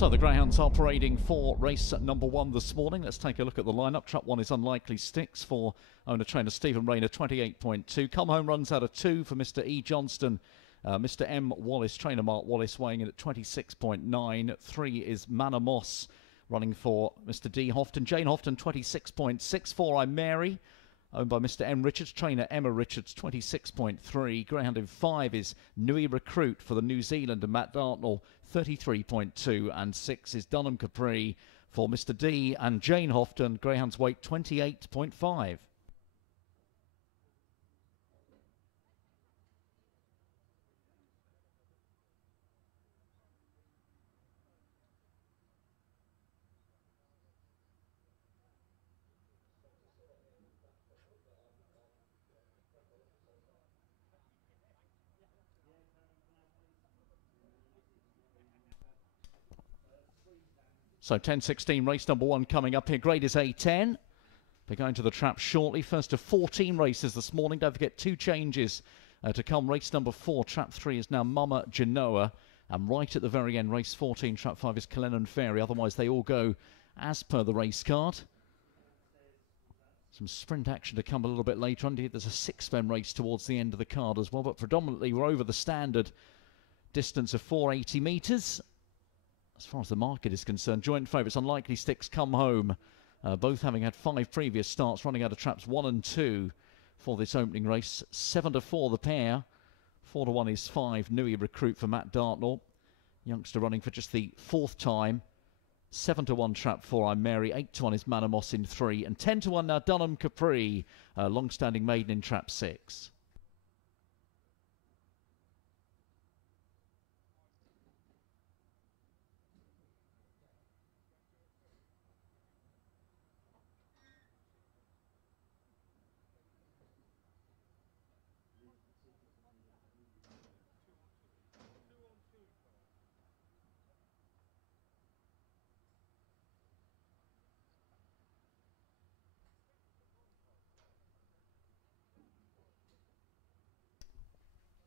So the Greyhounds are parading for race number 1 this morning. Let's take a look at the lineup. Trap 1 is Unlikely Sticks for owner-trainer Stephen Rayner, 28.2. Come Home runs out of 2 for Mr. E. Johnston. Mr. M. Wallace, trainer Mark Wallace, weighing in at 26.9. 3 is Manor Moss, running for Mr. D. Houghton. Jane Houghton, 26.6. 4 I'm Mary, owned by Mr. M. Richards. Trainer Emma Richards, 26.3. Greyhound in 5 is Nui Recruit for the New Zealander Matt Dartnell, 33.2. And 6 is Dunham Capri for Mr. D and Jane Houghton. Greyhound's weight 28.5. So 10.16 race number 1 coming up here. Grade is A10. They're going to the trap shortly. First of 14 races this morning. Don't forget 2 changes to come. Race number 4, trap 3 is now Mama Genoa. And right at the very end, race 14, trap 5 is Cullenan Fairy. Otherwise, they all go as per the race card. Some sprint action to come a little bit later on. There's a 6-men race towards the end of the card as well. But predominantly, we're over the standard distance of 480 metres. As far as the market is concerned, joint favourites Unlikely Sticks, Come Home, both having had 5 previous starts, running out of traps 1 and 2 for this opening race. 7-4 the pair. 4-1 is 5 Nui Recruit for Matt Dartnell, youngster running for just the 4th time. 7-1 trap 4 I'm Mary. 8-1 is Manor Moss in 3, and 10-1 now Dunham Capri, long-standing maiden in trap 6.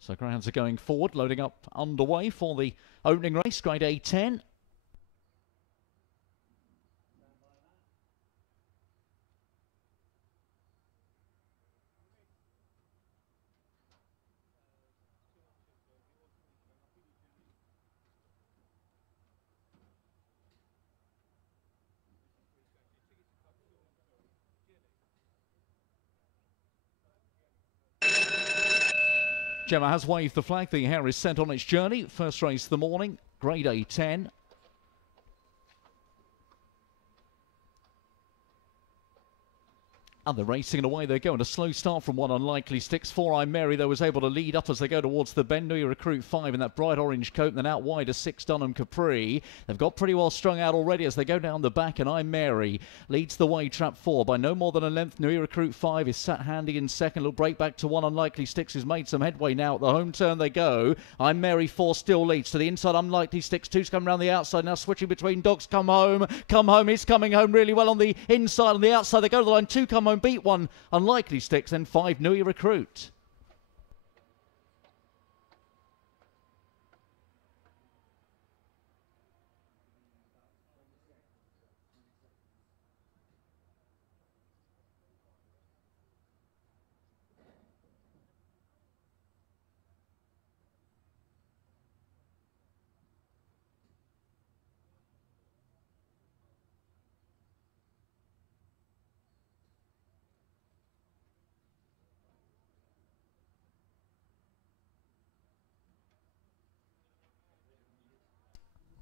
So Greyhounds are going forward, loading up underway for the opening race, grade A10. Gemma has waved the flag. The hare is sent on its journey. First race of the morning, grade A10. And they're racing and away they go. And a slow start from 1 Unlikely Sticks. 4 I'm Mary, though, was able to lead up as they go towards the bend. Nui Recruit 5 in that bright orange coat. And then out wide is 6 Dunham Capri. They've got pretty well strung out already as they go down the back. And I'm Mary leads the way, trap 4 by no more than a length. Nui Recruit 5 is sat handy in second. Little break back to 1 Unlikely Sticks, who's made some headway now. At the home turn they go. I'm Mary 4 still leads to the inside. Unlikely Sticks 2's coming around the outside now, switching between dogs. Come Home. Come Home is coming home really well on the inside. On the outside they go to the line. 2 Come Home beat 1 Unlikely Sticks, then 5 Nui Recruit.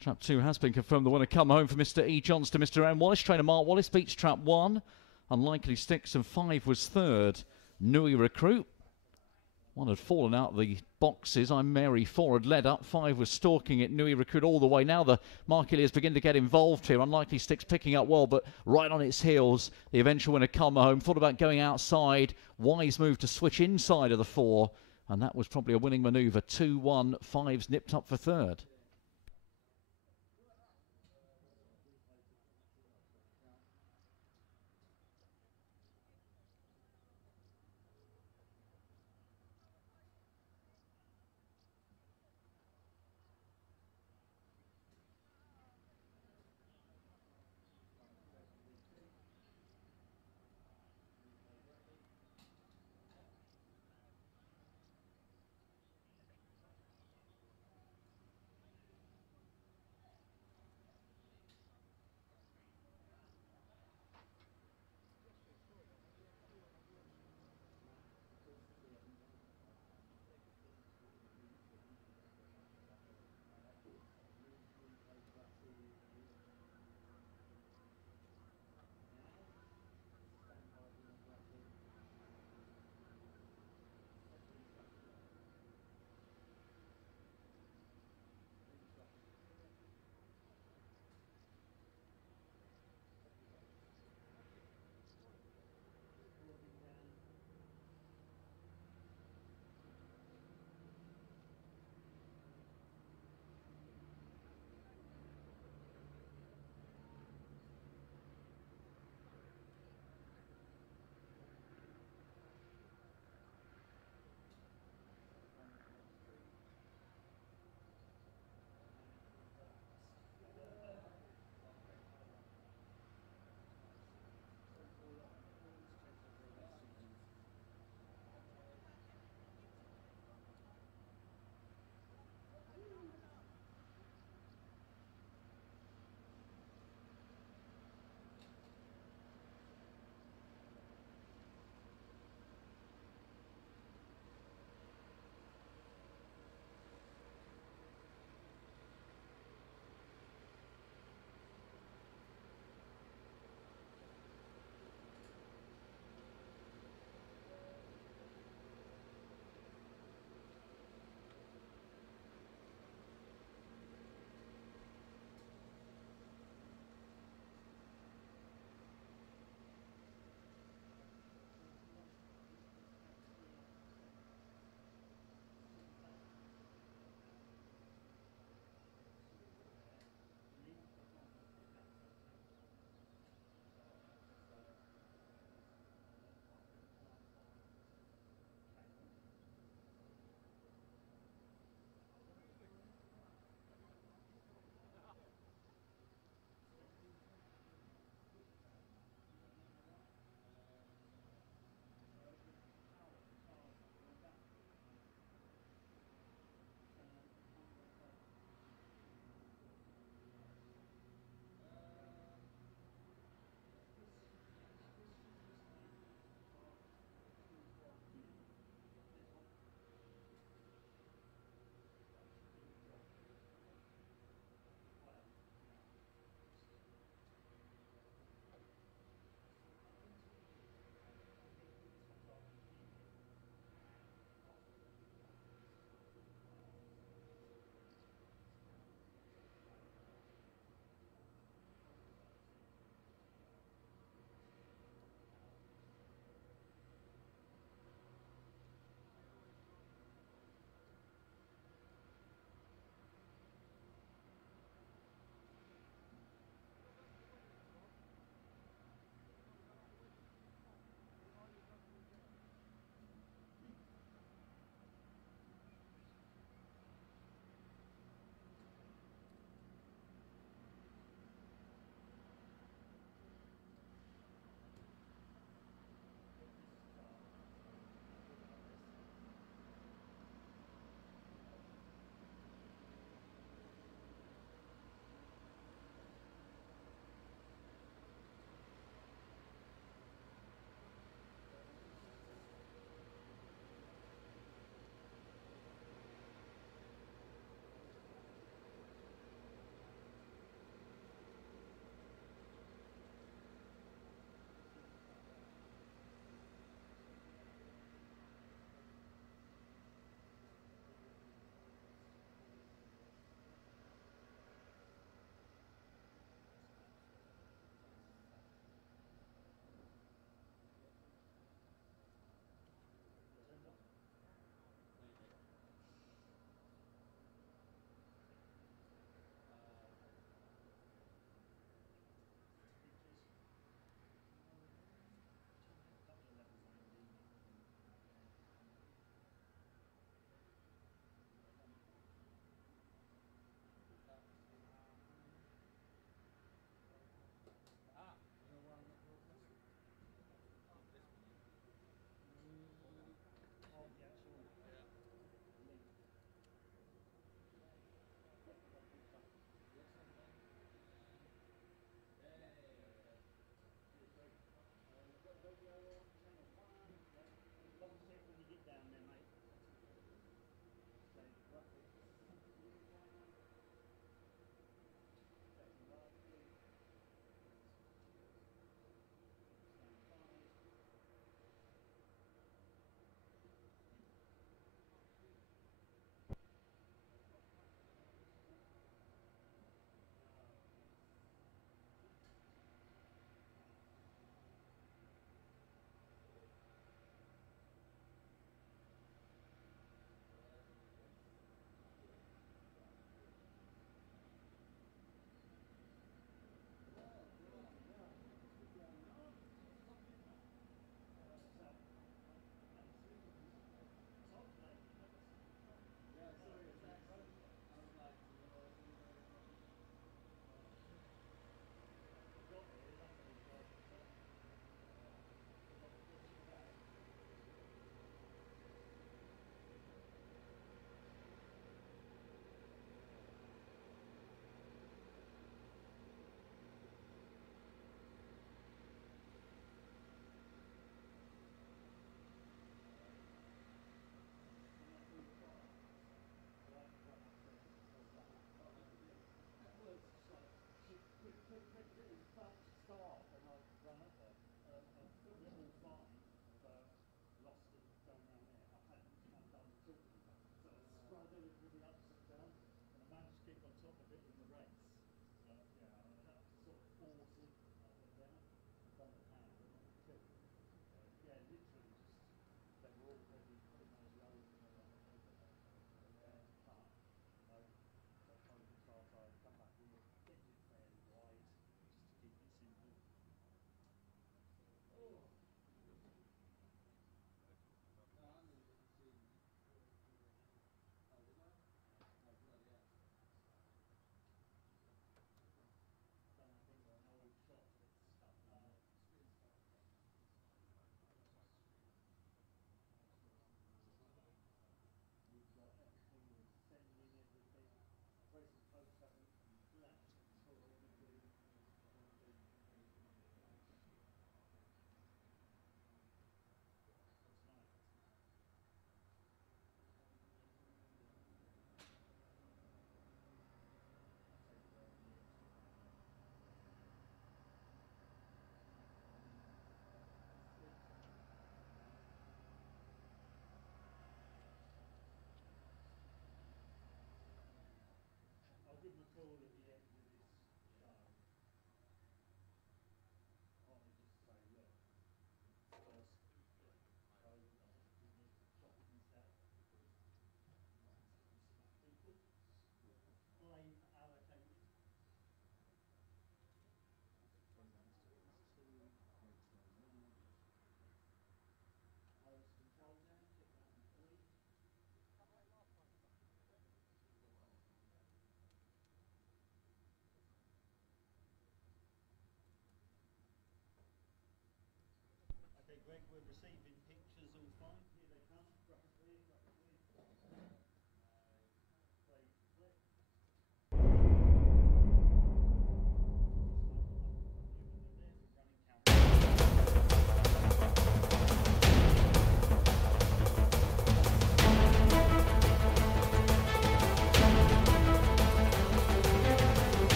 Trap 2 has been confirmed. The winner Come Home for Mr. E. Johnston. Mr. M. Wallace, trainer Mark Wallace, beats trap 1. Unlikely Sticks, and 5 was 3rd. Nui Recruit. 1 had fallen out of the boxes. I'm Mary 4 had led up. 5 was stalking it. Nui Recruit all the way. Now the Markeliers begin to get involved here. Unlikely Sticks picking up well, but right on its heels, the eventual winner Come Home. Thought about going outside. Wise move to switch inside of the 4. And that was probably a winning manoeuvre. 2-1. 5's nipped up for 3rd.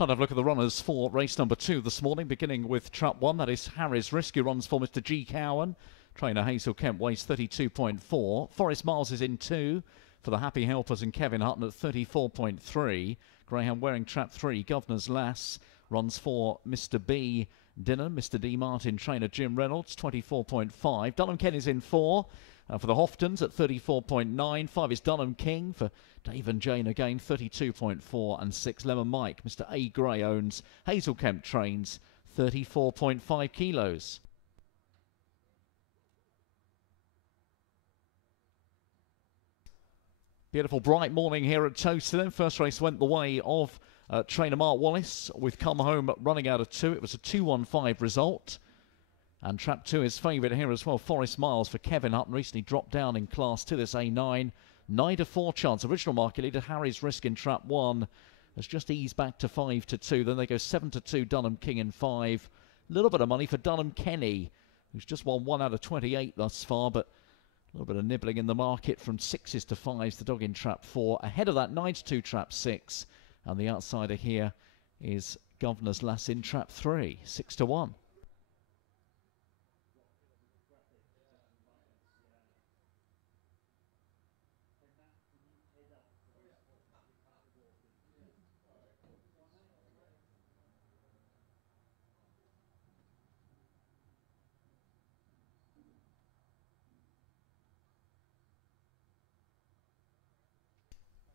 Time to have a look at the runners for race number 2 this morning, beginning with Trap 1. That is Harry's Risk, who runs for Mr. G. Cowan. Trainer Hazel Kemp weighs 32.4. Forest Miles is in 2 for the Happy Helpers and Kevin Hutton at 34.3. Greyhound wearing Trap 3, Governor's Lass, runs for Mr. B. Dinnan. Mr. D. Martin, trainer Jim Reynolds, 24.5. Dunham Ken is in 4 for the Hoftons at 34.9. 5 is Dunham King for Dave and Jane again, 32.4. And 6, Lemon Mike. Mr. A. Gray owns. Hazel Kemp trains, 34.5 kilos. Beautiful bright morning here at Towcester then. First race went the way of trainer Mark Wallace with Come Home running out of 2. It was a 2:15 result. And Trap 2 is favourite here as well. Forest Miles for Kevin Hutton, recently dropped down in Class 2. This A9. 9-4 chance. Original market leader Harry's Risk in Trap 1 has just eased back to 5-2. Then they go 7-2 Dunham King in 5. A little bit of money for Dunham Kenny, who's just won 1 out of 28 thus far, but a little bit of nibbling in the market from 6s to 5s. The dog in Trap 4. Ahead of that, 9-2 Trap 6. And the outsider here is Governor's Lass in Trap 3. 6-1.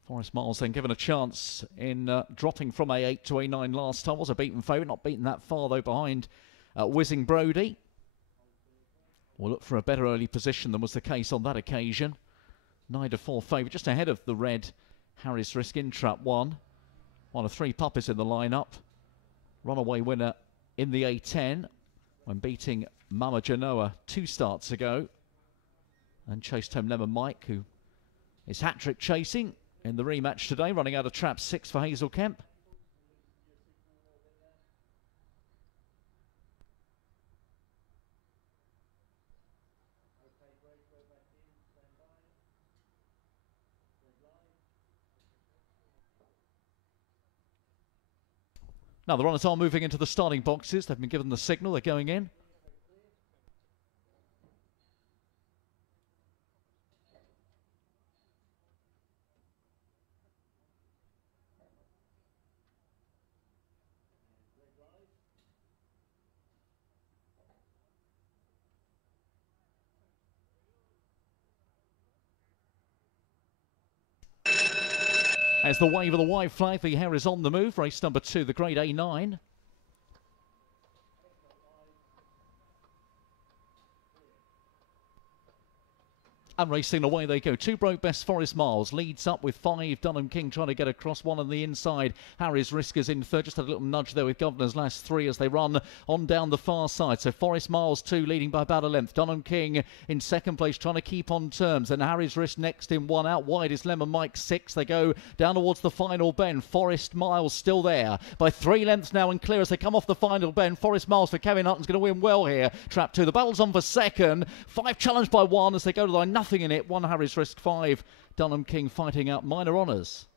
Forest Miles then given a chance in dropping from A8 to A9 last time. Was a beaten favourite, not beaten that far though behind Whizzing Brody. We'll look for a better early position than was the case on that occasion. 9-4 favourite, just ahead of the red Harry's Risk in Trap 1. One of 3 puppies in the lineup. Runaway winner in the A10 when beating Mama Genoa 2 starts ago. And chased home Lemon Mike, who is hat-trick chasing in the rematch today, running out of Trap 6 for Hazel Kemp. Now the runners are moving into the starting boxes. They've been given the signal, they're going in. As the wave of the white flag, the hare is on the move. Race number 2, the grade A9. And racing away they go. 2 broke best Forest Miles. Leads up with 5. Dunham King trying to get across. 1 on the inside. Harry's Risk is in 3rd. Just a little nudge there with Governor's Lass 3 as they run on down the far side. So Forest Miles 2 leading by about a length. Dunham King in 2nd place trying to keep on terms. And Harry's Risk next in 1. Out wide is Lemon Mike 6. They go down towards the final bend. Forest Miles still there by 3 lengths now and clear as they come off the final bend. Forest Miles for Kevin Hutton's going to win well here. Trap 2. The battle's on for 2nd. 5 challenged by 1 as they go to the line. Nothing in it. 1 Harry's Risk 5. Dunham King fighting out minor honours.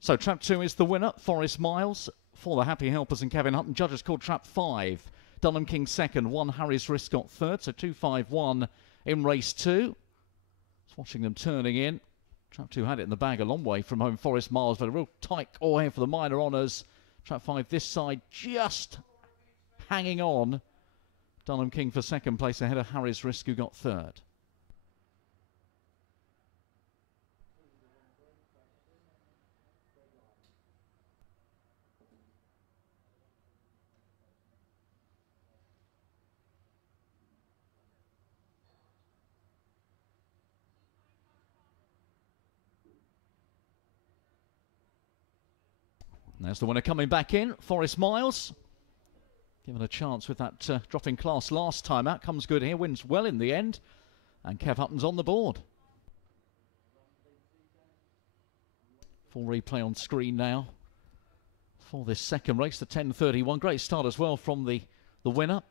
So Trap 2 is the winner. Forest Miles for the Happy Helpers and Kevin Hutton. Judges called Trap 5. Dunham King 2nd. 1 Harry's Risk got 3rd. So 2-5-1 in race 2. Just watching them turning in. Trap 2 had it in the bag a long way from home. Forest Miles, but a real tight call here for the minor honours. Trap 5 this side just hanging on. Dunham King for 2nd place ahead of Harry's Risk, who got 3rd. There's the winner coming back in, Forest Miles. Given a chance with that dropping class last time out. Comes good here, wins well in the end. And Kev Hutton's on the board. Full replay on screen now for this second race, the 10:31. Great start as well from the winner.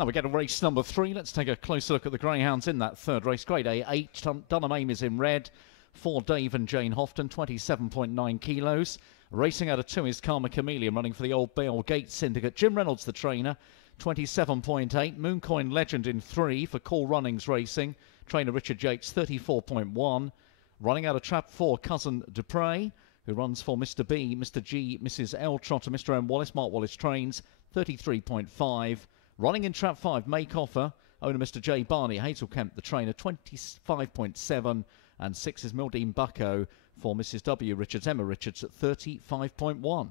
Now we get to race number 3. Let's take a closer look at the greyhounds in that third race. Grade A8, Dunham Aim is in red. 4 Dave and Jane Houghton, 27.9 kilos. Racing out of 2 is Karma Chameleon, running for the Old Bale Gate Syndicate. Jim Reynolds, the trainer, 27.8. Mooncoin Legend in 3 for Cool Runnings Racing. Trainer Richard Yates, 34.1. Running out of trap 4, Cousin Dupre, who runs for Mr. B, Mr. G, Mrs. L Trotter, Mr. M Wallace. Mark Wallace trains, 33.5. Running in trap 5, Make Offer, owner Mr. J Barney, Hazel Kemp, the trainer, 25.7. And 6 is Mildine Bucko for Mrs. W Richards, Emma Richards at 35.1.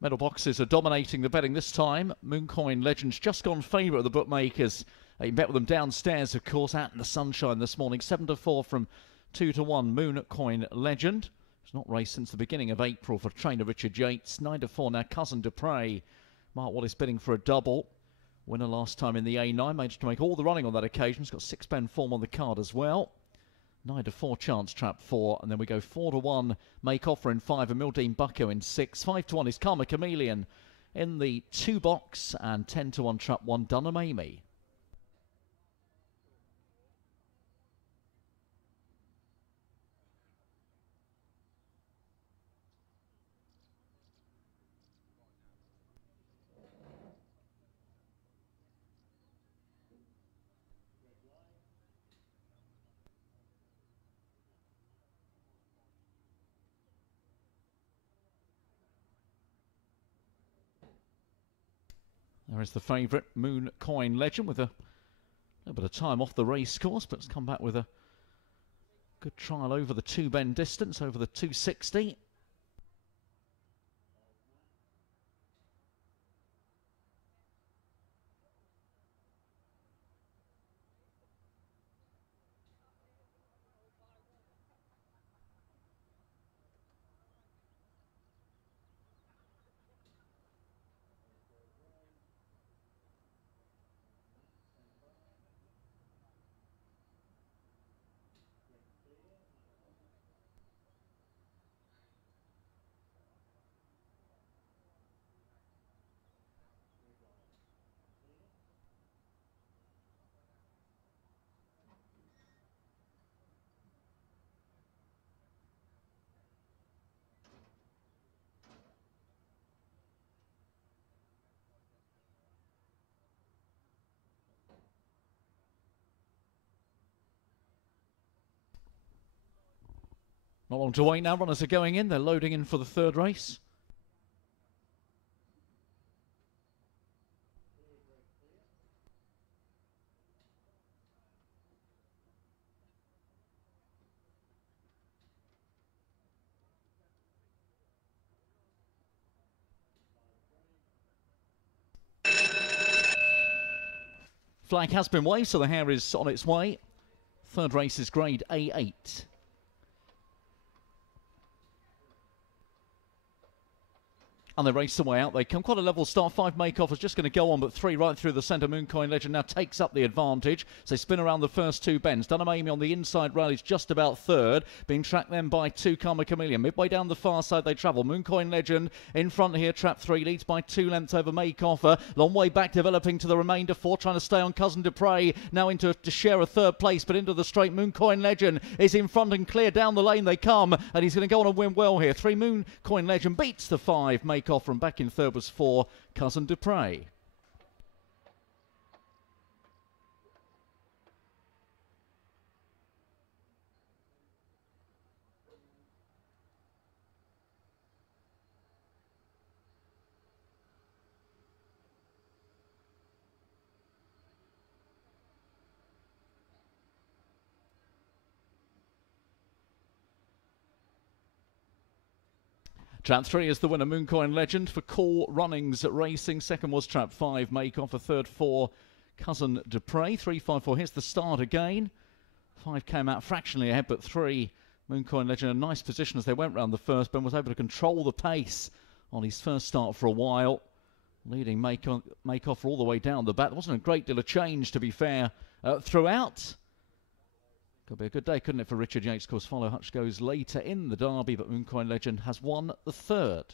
Medal boxes are dominating the betting this time. Mooncoin Legends just gone favourite of the bookmakers. You bet with them downstairs, of course, out in the sunshine this morning. 7-4 from 2-1. Mooncoin Legend. It's not raced since the beginning of April for trainer Richard Yates. 9-4 now. Cousin Dupre. Mark Wallace bidding for a double. Winner last time in the A9. Managed to make all the running on that occasion. It's got 6-pen form on the card as well. 9-4 chance trap 4, and then we go 4-1 Make Offer in 5 and Mildine Bucko in 6. 5-1 is Karma Chameleon in the 2 box, and 10-1 trap 1 Dunham Amy. There is the favourite, Mooncoin Legend, with a little bit of time off the race course, but it's come back with a good trial over the 2-bend distance, over the 260. Not long to wait now. Runners are going in. They're loading in for the third race. Flag has been waved, so the hare is on its way. Third race is grade A8. And they race the way out. They come quite a level start. 5 Make Off is just going to go on, but 3 right through the centre. Mooncoin Legend now takes up the advantage. So they spin around the first 2 bends. Dunham Amy on the inside rail is just about third, being tracked then by 2 Karma Chameleon. Midway down the far side they travel. Mooncoin Legend in front here. Trap 3 leads by 2 lengths over Make Offer. Long way back, developing to the remainder 4, trying to stay on Cousin Dupre. Now into to share a third place, but into the straight. Mooncoin Legend is in front and clear. Down the lane they come, and he's going to go on and win well here. 3 Mooncoin Legend beats the 5 Make Off, from back in third was 4 Cousin Dupre. Trap 3 is the winner, Mooncoin Legend for Core Runnings Racing. Second was Trap 5, Make Off. A third for Cousin Dupre. 3-5-4, here's the start again. 5 came out fractionally ahead, but 3, Mooncoin Legend, a nice position as they went round the first. Ben was able to control the pace on his first start for a while, leading Make Off all the way down the back. There wasn't a great deal of change, to be fair, throughout. Could be a good day, couldn't it, for Richard Yates? Of course, Follow Hutch goes later in the derby, but Mooncoin Legend has won the third.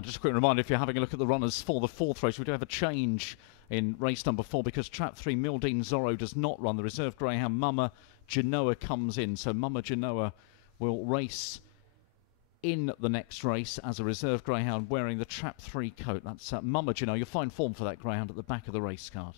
Just a quick reminder, if you're having a look at the runners for the fourth race, we do have a change in race number 4 because trap 3, Mildine Zorro, does not run. The reserve greyhound Mama Genoa comes in. So Mama Genoa will race in the next race as a reserve greyhound wearing the trap 3 coat. That's Mama Genoa. You'll find form for that greyhound at the back of the race card.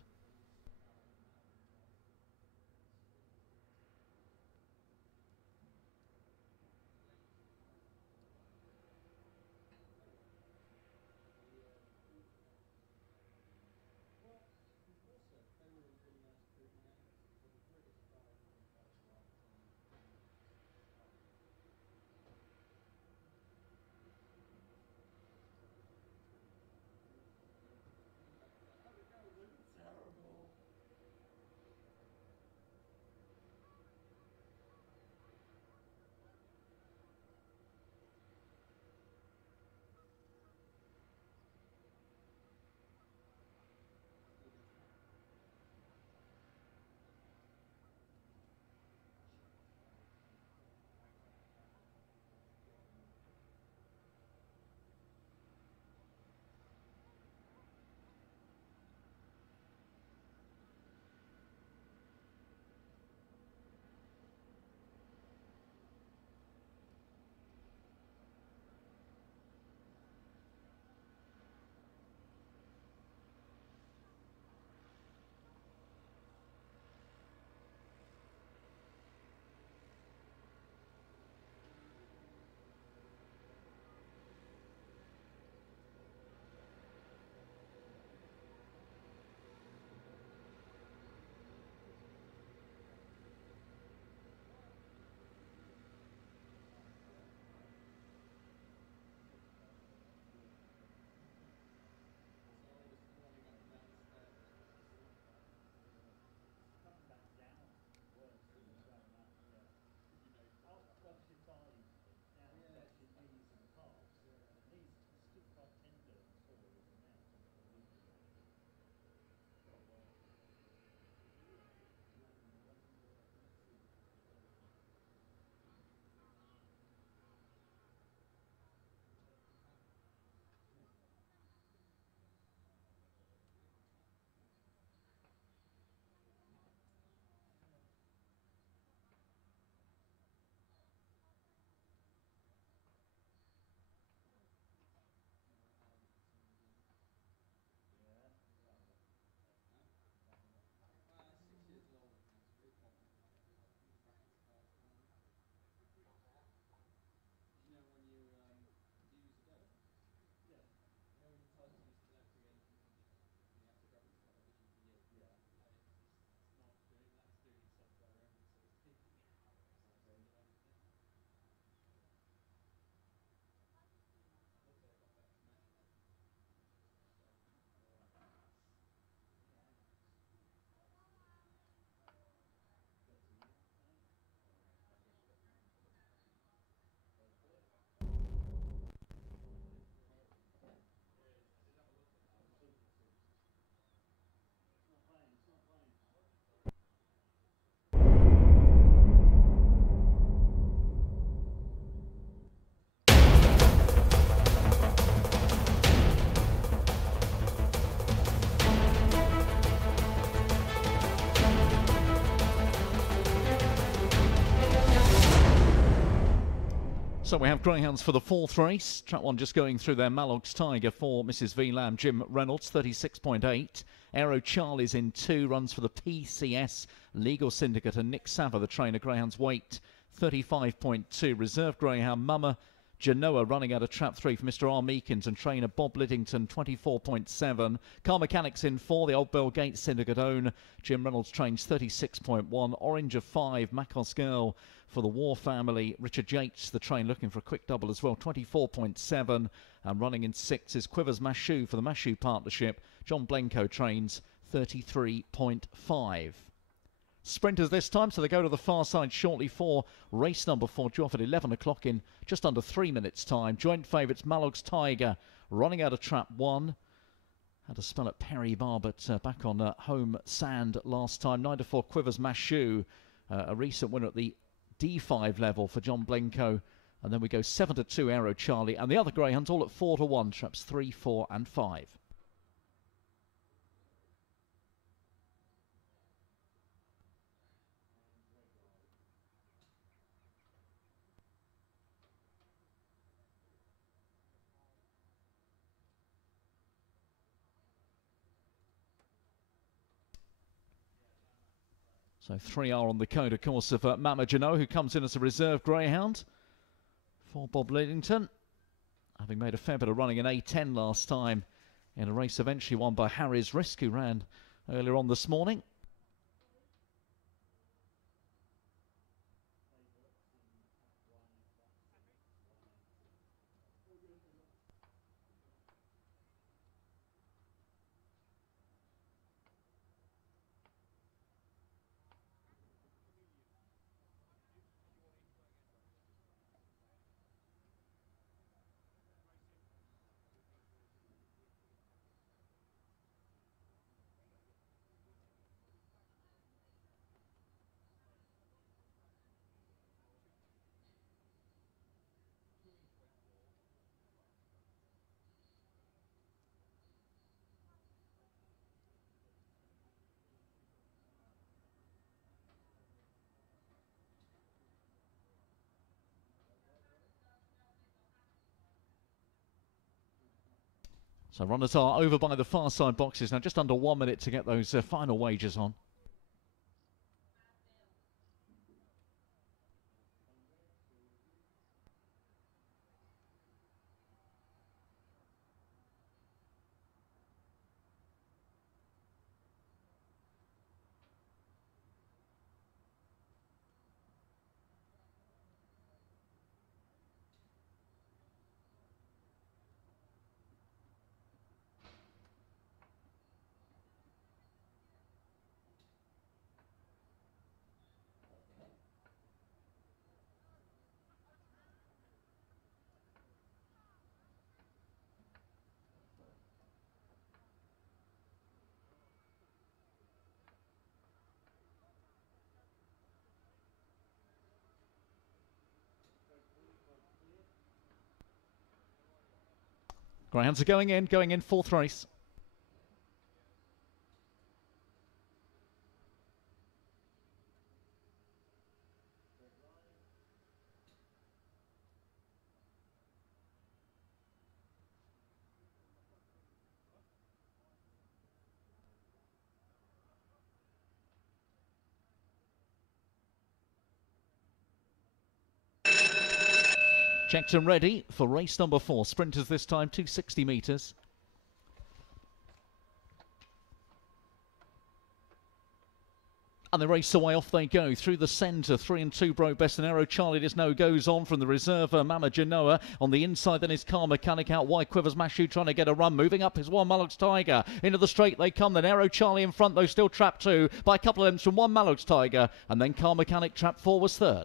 So we have greyhounds for the fourth race. Track 1 just going through their Mallogs Tiger for Mrs. V Lamb, Jim Reynolds, 36.8. Aero Charlie's in 2, runs for the PCS Legal Syndicate, and Nick Sava, the trainer, greyhounds weight, 35.2. Reserve greyhound Mama Genoa running out of trap 3 for Mr. R. Meekins and trainer Bob Liddington, 24.7. Car Mechanics in 4, the Old Bell Gate Syndicate own. Jim Reynolds trains 36.1. Orange of 5, Macos Girl for the War family. Richard Yates, the train, looking for a quick double as well, 24.7. And running in 6 is Quivers Mashu for the Mashu partnership. John Blenko trains 33.5. Sprinters this time, so they go to the far side shortly for race number 4, due off at 11 o'clock in just under 3 minutes' time. Joint favourites Mallogs Tiger running out of trap 1. Had a spell at Perry Bar, but back on home sand last time. 9-4 Quivers Mashu, a recent winner at the D5 level for John Blenko And then we go 7-2 Aero Charlie, and the other greyhounds all at 4-1, traps 3, 4 and 5. So 3 are on the code, of course, of Mama Janot, who comes in as a reserve greyhound for Bob Lidington, having made a fair bit of running in A10 last time in a race eventually won by Harry's Risk, who ran earlier on this morning. So runners are over by the far side boxes now, just under 1 minute to get those final wagers on. Greyhounds are going in, fourth race. Checked and ready for race number 4. Sprinters this time, 260 metres. And they race away, off they go through the centre. 3 and 2 broke best, and Aero Charlie just no goes on from the reserve. Mama Genoa on the inside, then his Car Mechanic out wide. Quivers Mashu trying to get a run. Moving up is one Mallox Tiger. Into the straight they come, then Aero Charlie in front, though still trapped 2 by a couple of lengths from one Mallox Tiger. And then Car Mechanic trapped 4 was third.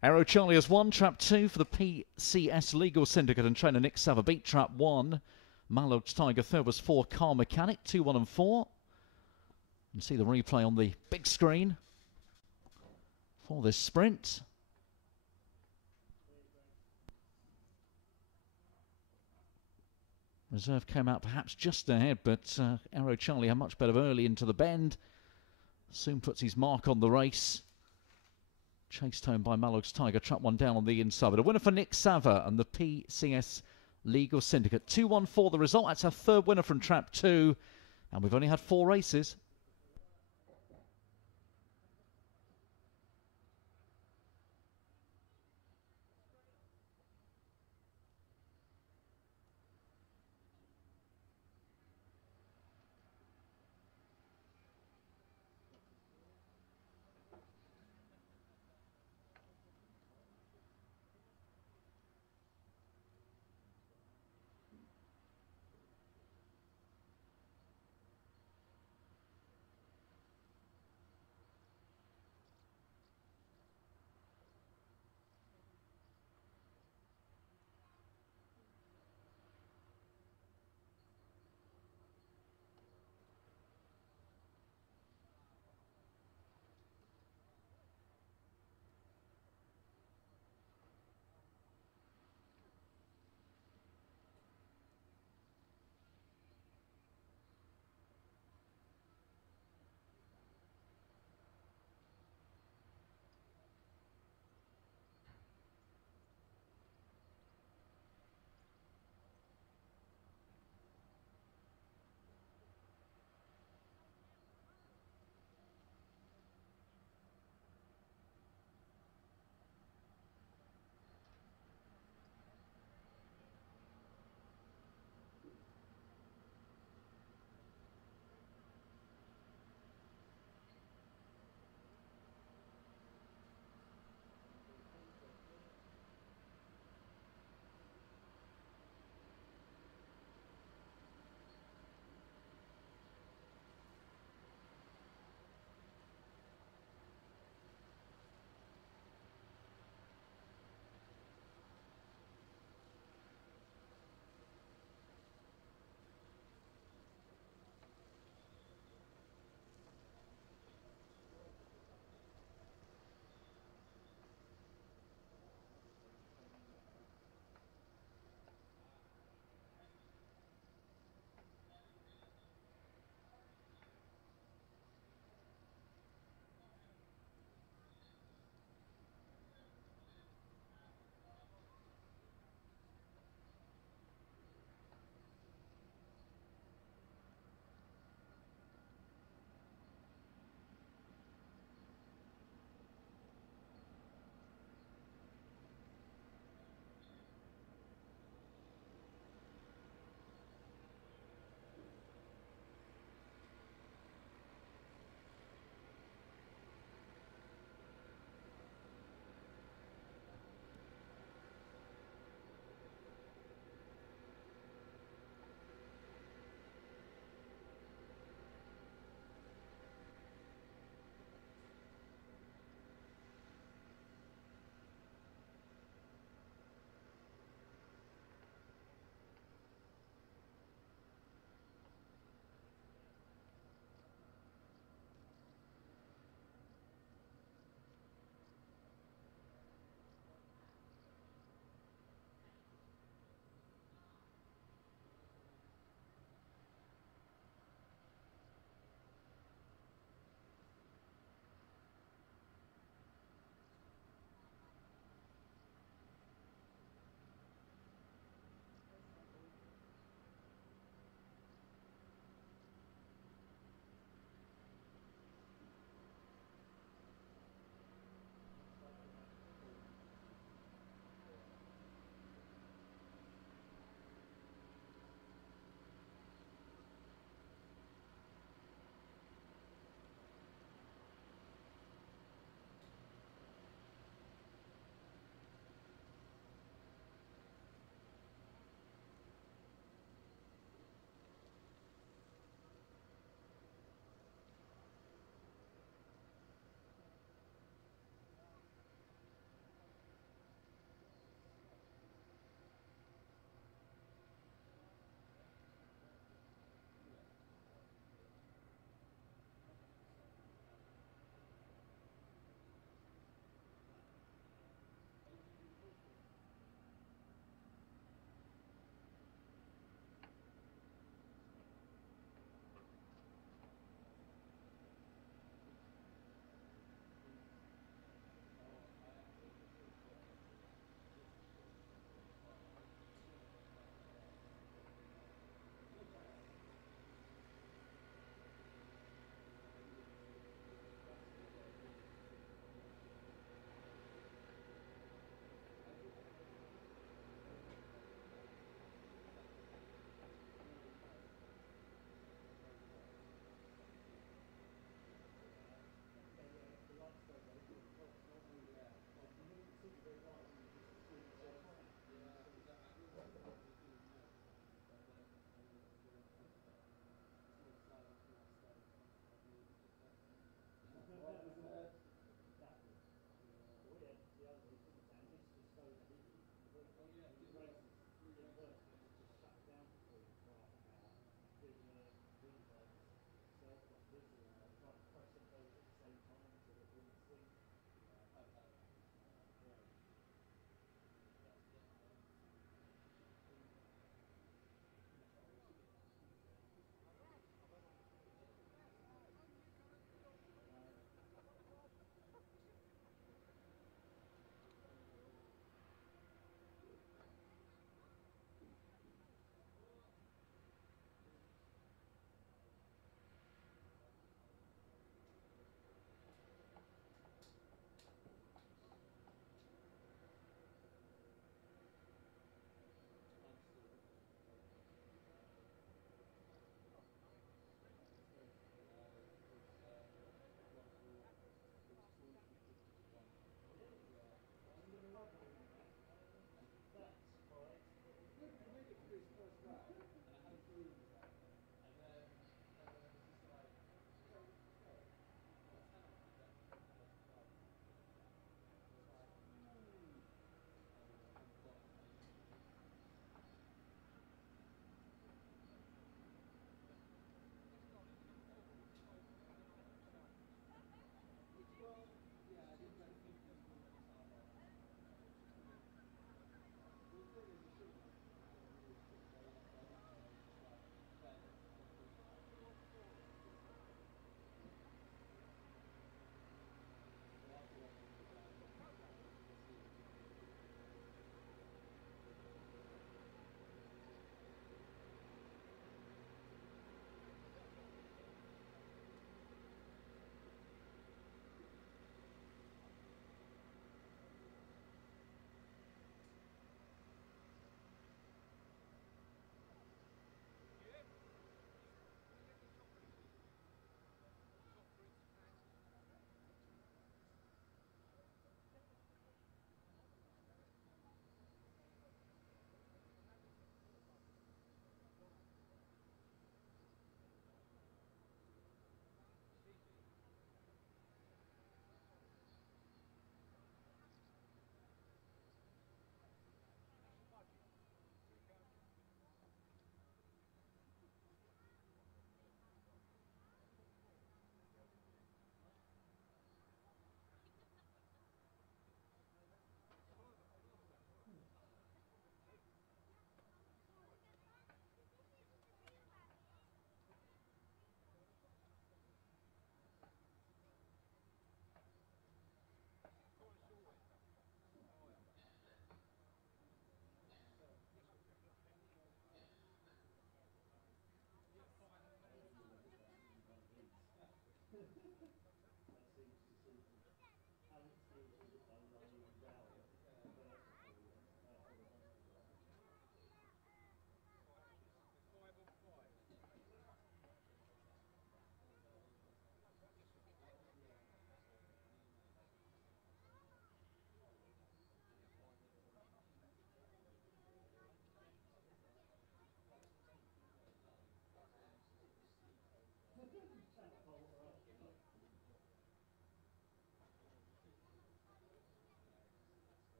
Aero Charlie has won. Trap 2 for the PCS Legal Syndicate and trainer Nick Sava beat Trap 1. Mallox Tiger third was 4 Car Mechanic, 2, 1 and 4. You can see the replay on the big screen for this sprint. Reserve came out perhaps just ahead, but Aero Charlie had much better early into the bend. Soon puts his mark on the race. Chased home by Mallox Tiger. Trap 1 down on the inside. But a winner for Nick Sava and the PCS Legal Syndicate. 2-1-4 the result. That's our third winner from Trap 2. And we've only had 4 races.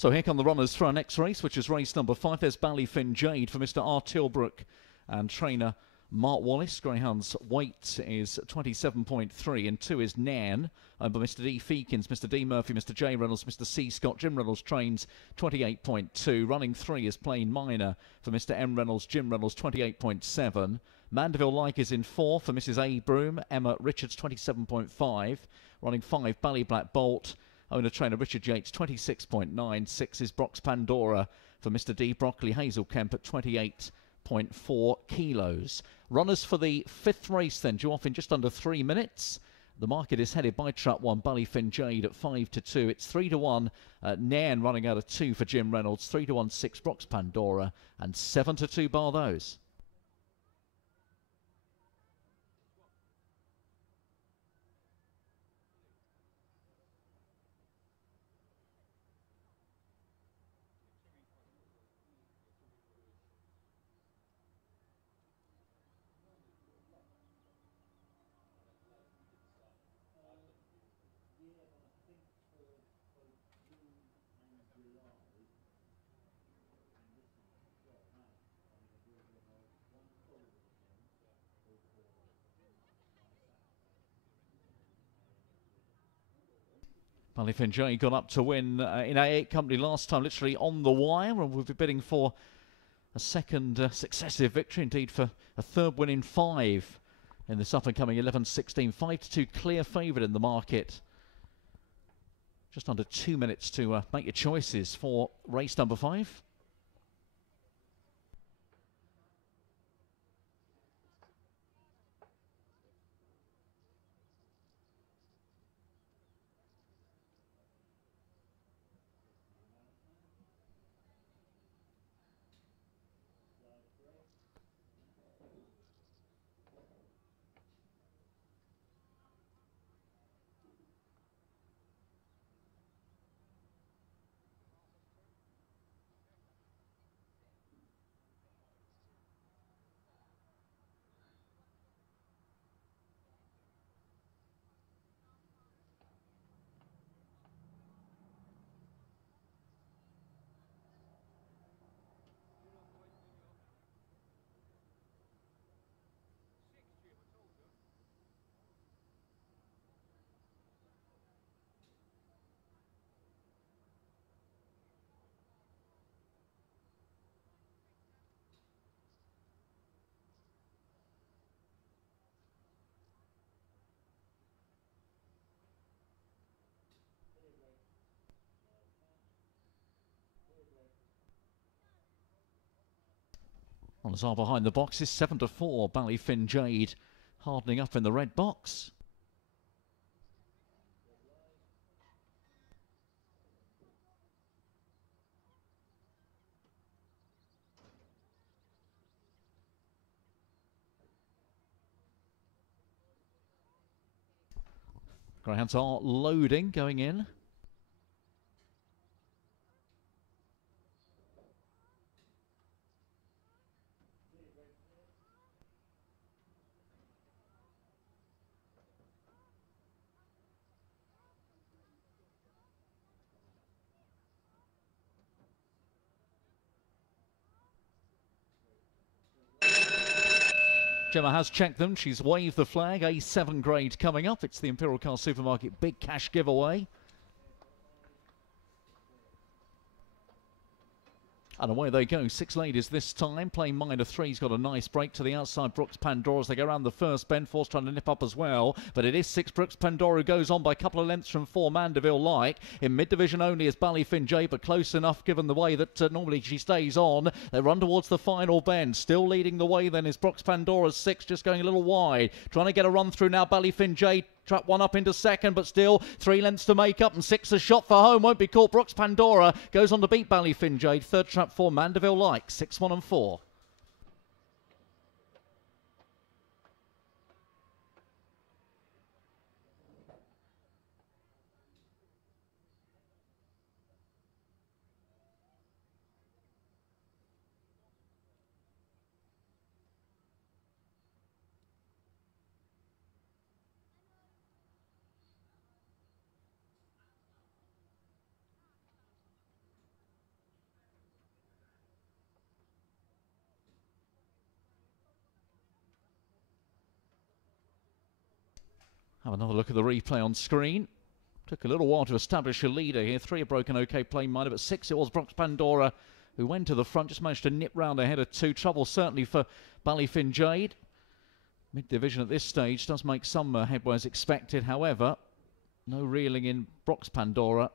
So here come the runners for our next race, which is race number 5. There's Ballyfin Jade for Mr. R. Tilbrook and trainer Mark Wallace. Greyhound's weight is 27.3 and 2 is Nan. By Mr. D. Feekins, Mr. D. Murphy, Mr. J. Reynolds, Mr. C. Scott. Jim Reynolds trains 28.2. Running 3 is Plain Minor for Mr. M. Reynolds, Jim Reynolds 28.7. Mandeville Like is in 4 for Mrs. A. Broom, Emma Richards 27.5. Running 5, Bally Black Bolt. Owner-trainer Richard Yates, 26.9. 6 is Brock's Pandora for Mr. D. Broccoli Hazel Kemp at 28.4 kilos. Runners for the 5th race then, due off in just under 3 minutes. The market is headed by Trap 1, Ballyfin Jade at 5-2. It's 3-1, Nairn running out of 2 for Jim Reynolds. 3-1, 6 Brock's Pandora, and 7-2 bar those. Ballyfin Jay got up to win in A8 company last time, literally on the wire, and we'll be bidding for a second successive victory, indeed for a third win in 5 in this up-and-coming 11-16. 5-2 clear favourite in the market. Just under 2 minutes to make your choices for race number 5. Runners are behind the boxes, 7-4, Ballyfin Jade hardening up in the red box. Greyhounds are loading, going in. Gemma has checked them. She's waved the flag. A7 grade coming up. It's the Imperial Car Supermarket big cash giveaway. And away they go. 6 ladies this time. Plain Minor 3's got a nice break to the outside. Brooks Pandora as they go around the first bend. 4's trying to nip up as well. But it is 6 Brooks Pandora who goes on by a couple of lengths from 4 Mandeville Like. In mid-division only is Ballyfin Jay, but close enough given the way that normally she stays on. They run towards the final bend. Still leading the way then is Brooks Pandora's 6, just going a little wide. Trying to get a run through now. Ballyfin Jay. Trap 1 up into second, but still 3 lengths to make up, and 6 a shot for home. Won't be caught. Brooks Pandora goes on to beat Ballyfin Jade. Third trap 4 Mandeville Like, 6, 1 and 4. Have another look at the replay on screen. Took a little while to establish a leader here. 3 have broken OK plain minded, but 6 it was Brox Pandora who went to the front, just managed to nip round ahead of 2. Trouble certainly for Ballyfin Jade. Mid-division at this stage does make some headway as expected. However, no reeling in Brox Pandora,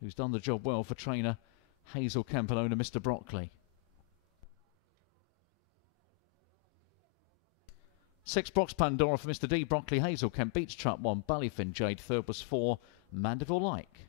who's done the job well for trainer Hazel Kemp and owner Mr. Brockley. 6 Brox Pandora for Mr. D. Brockley. Hazel Kemp beats Trap 1. Ballyfin Jade. Third was 4 Mandeville Like.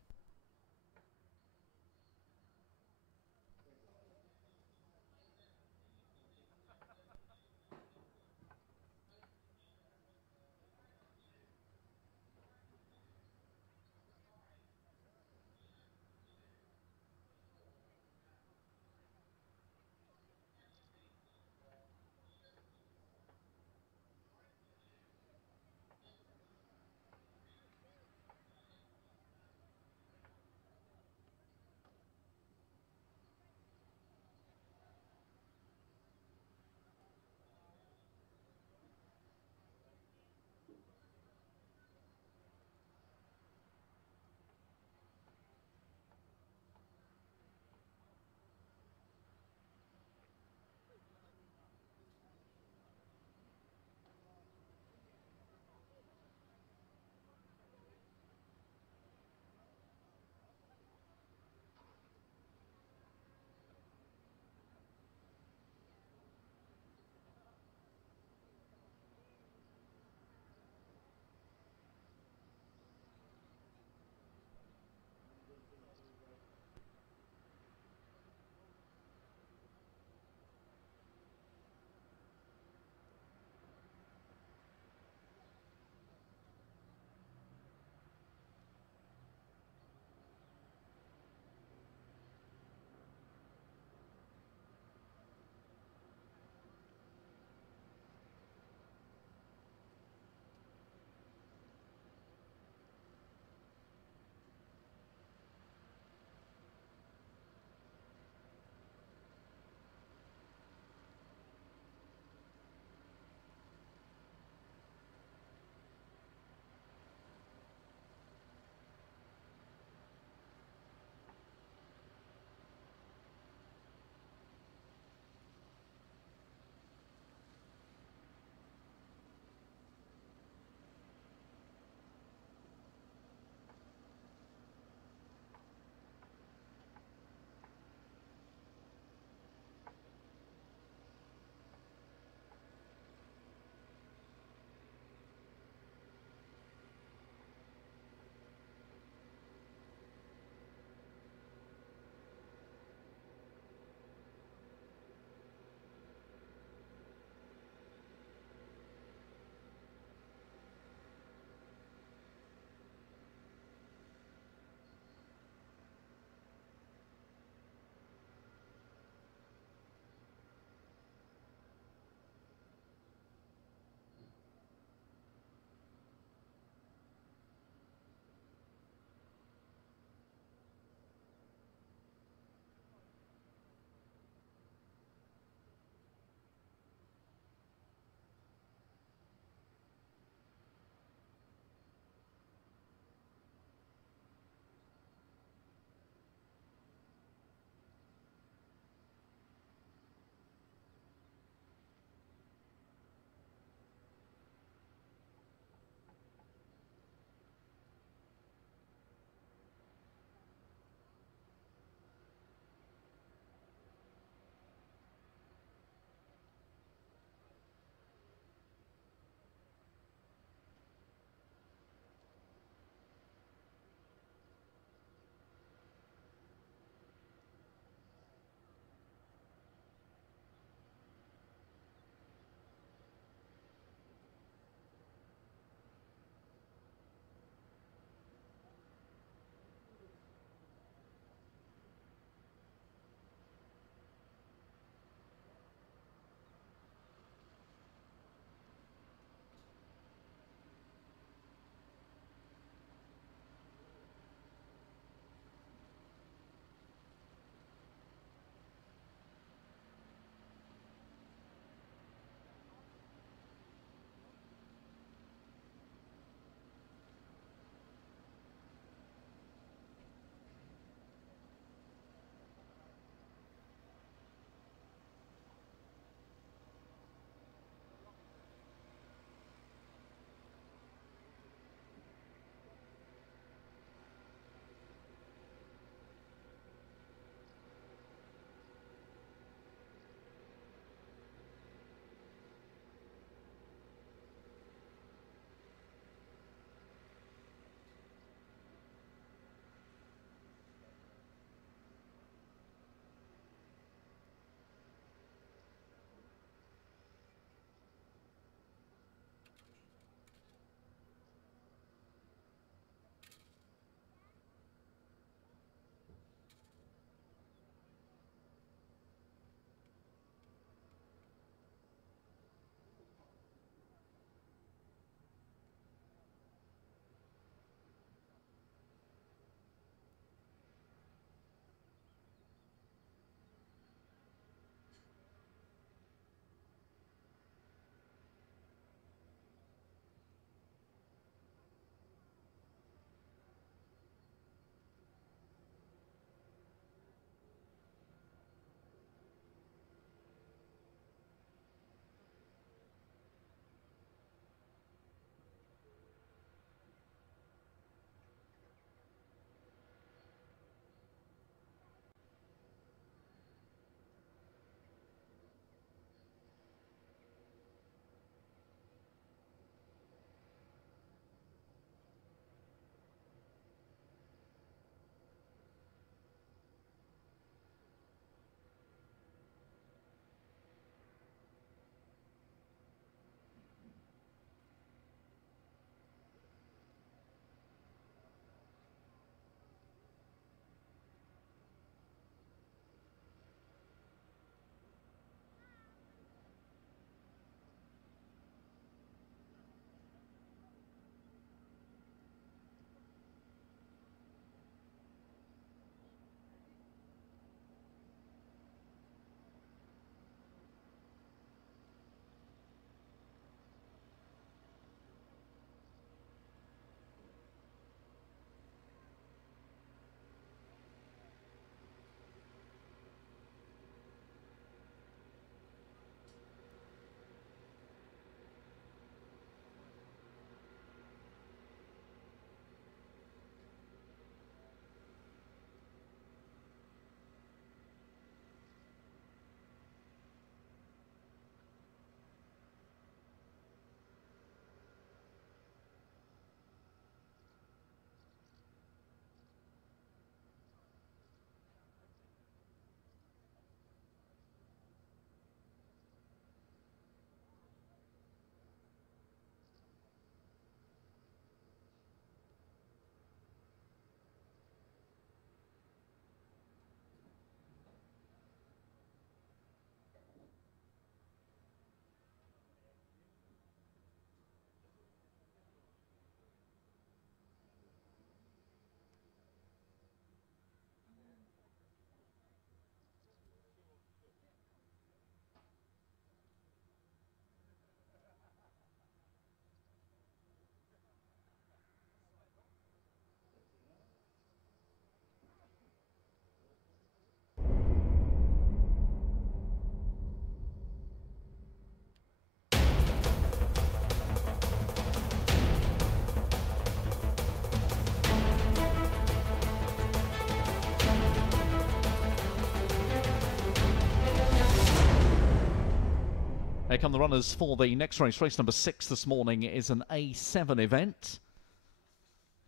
come the runners for the next race. Race number 6 this morning is an A7 event.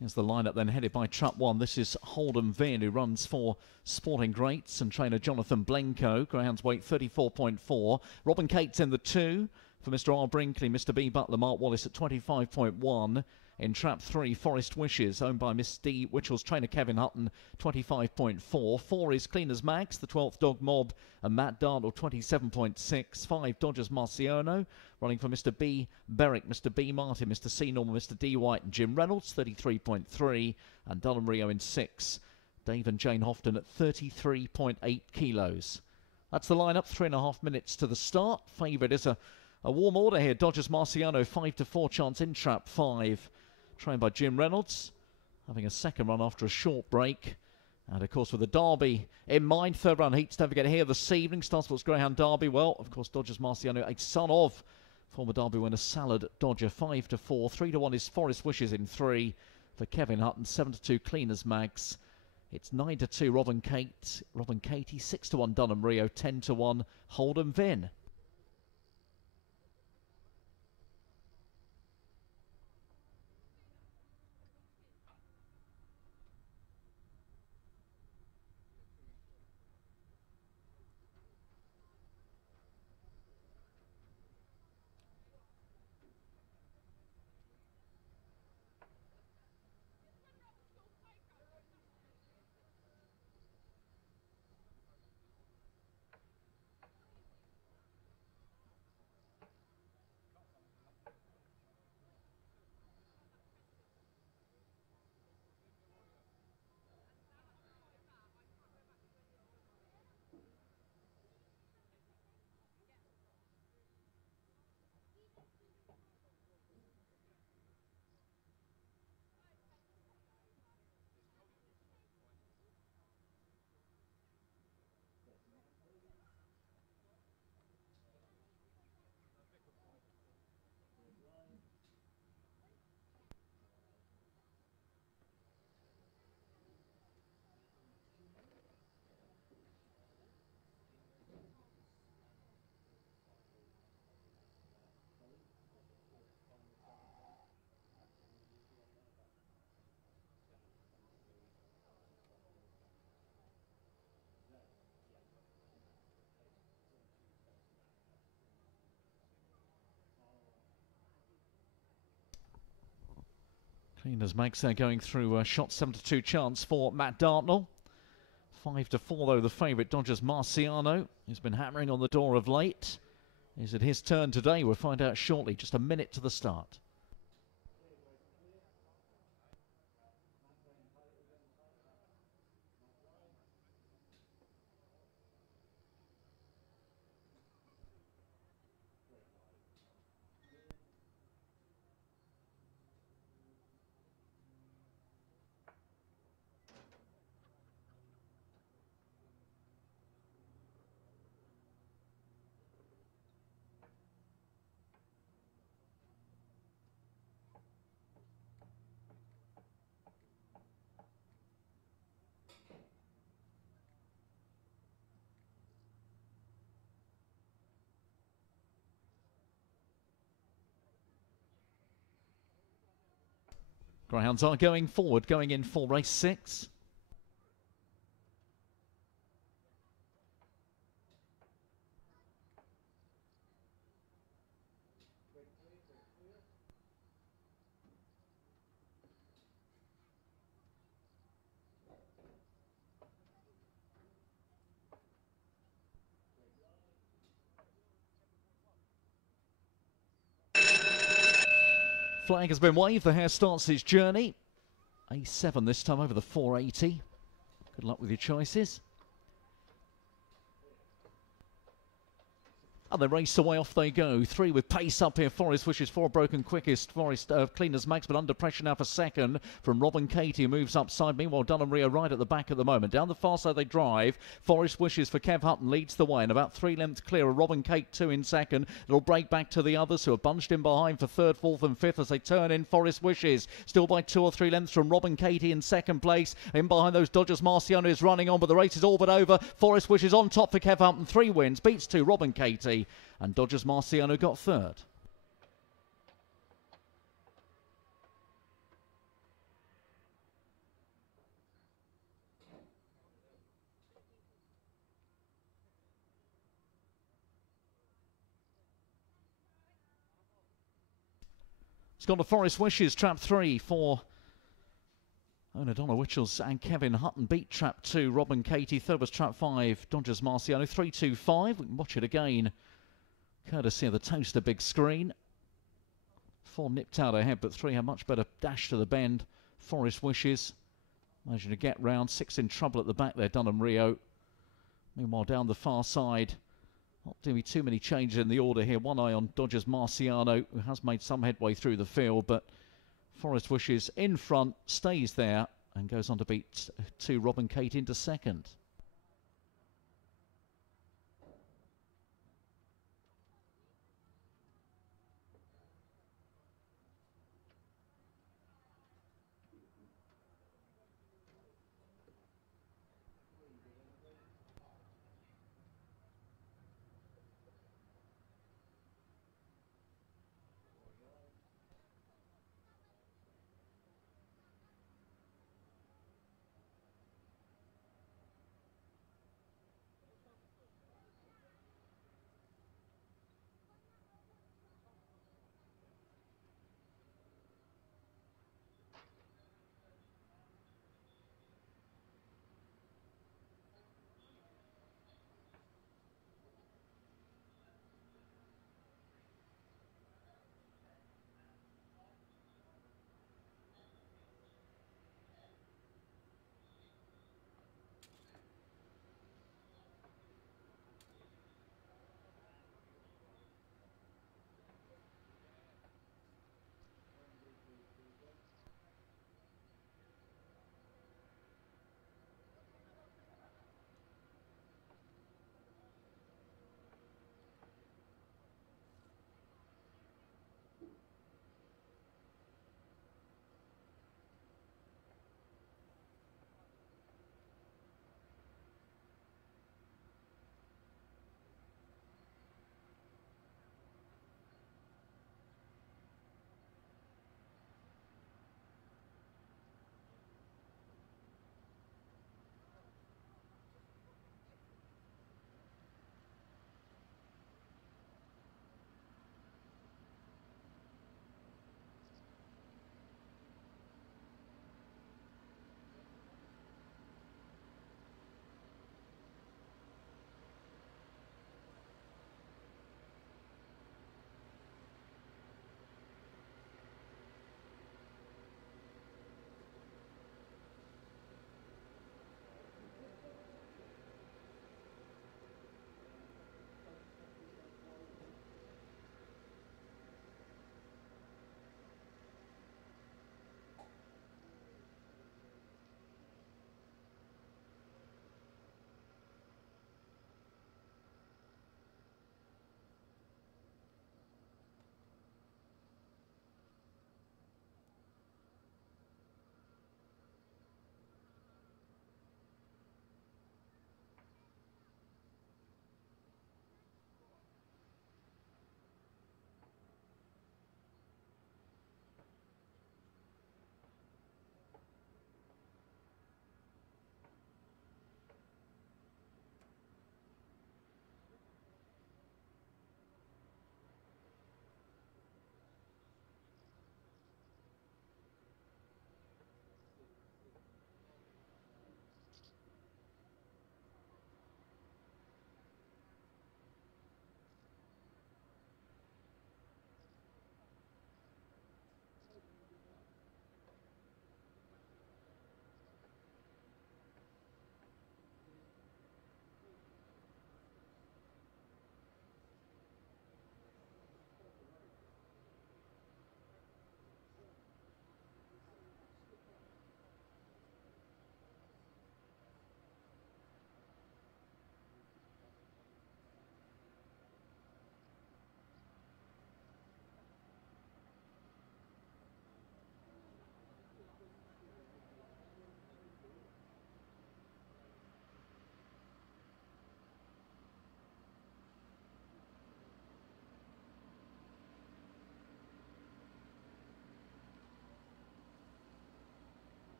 Here's the lineup then, headed by Trap 1. This is Holden Vin, who runs for Sporting Greats, and trainer Jonathan Blenko. Greyhound's weight 34.4. Robin Cates in the 2 for Mr. R. Brinkley, Mr. B. Butler, Mark Wallace at 25.1. In Trap 3, Forest Wishes, owned by Miss D. Witchell's trainer Kevin Hutton, 25.4. 4 is Cleaners Max, the 12th Dog Mob, and Matt Dartle, 27.6. 5, Dodgers Marciano, running for Mr. B. Berwick, Mr. B. Martin, Mr. C. Norman, Mr. D. White, and Jim Reynolds, 33.3. And Dunham Rio in 6. Dave and Jane Houghton at 33.8 kilos. That's the lineup, 3.5 minutes to the start. Favourite is a warm order here. Dodgers Marciano, 5-4 chance in Trap 5. Trained by Jim Reynolds, having a second run after a short break. And of course with the Derby in mind, third run heats, don't forget here this evening, Star Sports Greyhound Derby. Well, of course Dodgers Marciano, a son of former Derby winner Salad Dodger, 5-4. 3-1 is Forest Wishes in 3 for Kevin Hutton. 7-2 Cleaners Mags. It's 9-2 Robin Katie, 6-1 Dunham Rio, 10-1 Holden Vin. Cleaners Mags there going through a shot 7-2 chance for Matt Dartnell. 5-4 though the favourite Dodgers Marciano, who's been hammering on the door of late. Is it his turn today? We'll find out shortly. Just a minute to the start. Greyhounds are going forward, going in for race 6. Flag has been waved, the hare starts his journey. A7 this time over the 480. Good luck with your choices. And they race away, off they go. 3 with pace up here. Forest Wishes, 4 broken quickest. Forest Cleaners Max, but under pressure now for second from Robin Katie, who moves upside. Meanwhile, Dunham Rio right at the back at the moment. Down the far side they drive. Forest Wishes for Kev Hutton leads the way, and about 3 lengths clear of Robin Kate 2 in second. It'll break back to the others who are bunched in behind for 3rd, 4th and 5th as they turn in. Forest Wishes still by 2 or 3 lengths from Robin Katie in second place. In behind those Dodgers Marciano is running on, but the race is all but over. Forest Wishes on top for Kev Hutton. 3 wins, beats 2 Robin Katie. 3, and Dodgers Marciano got third. It's gone to Forest Wishes, trap 3 for Onadonna Witchells and Kevin Hutton. Beat trap 2, Robin Katie. Third was trap 5, Dodgers Marciano. 3-2-5. We can watch it again, courtesy of the Towcester big screen. 4 nipped out ahead, but 3 had much better dash to the bend. Forest Wishes managing to get round. 6 in trouble at the back there, Dunham Rio. Meanwhile, down the far side, not doing too many changes in the order here. One eye on Dodgers Marciano, who has made some headway through the field, but Forest Wishes in front, stays there, and goes on to beat 2 Robin Kate into second.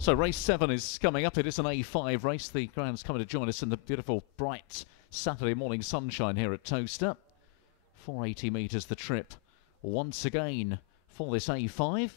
So race 7 is coming up. It is an A5 race. The Greyhound's coming to join us in the beautiful, bright Saturday morning sunshine here at Towcester. 480 metres the trip once again for this A5.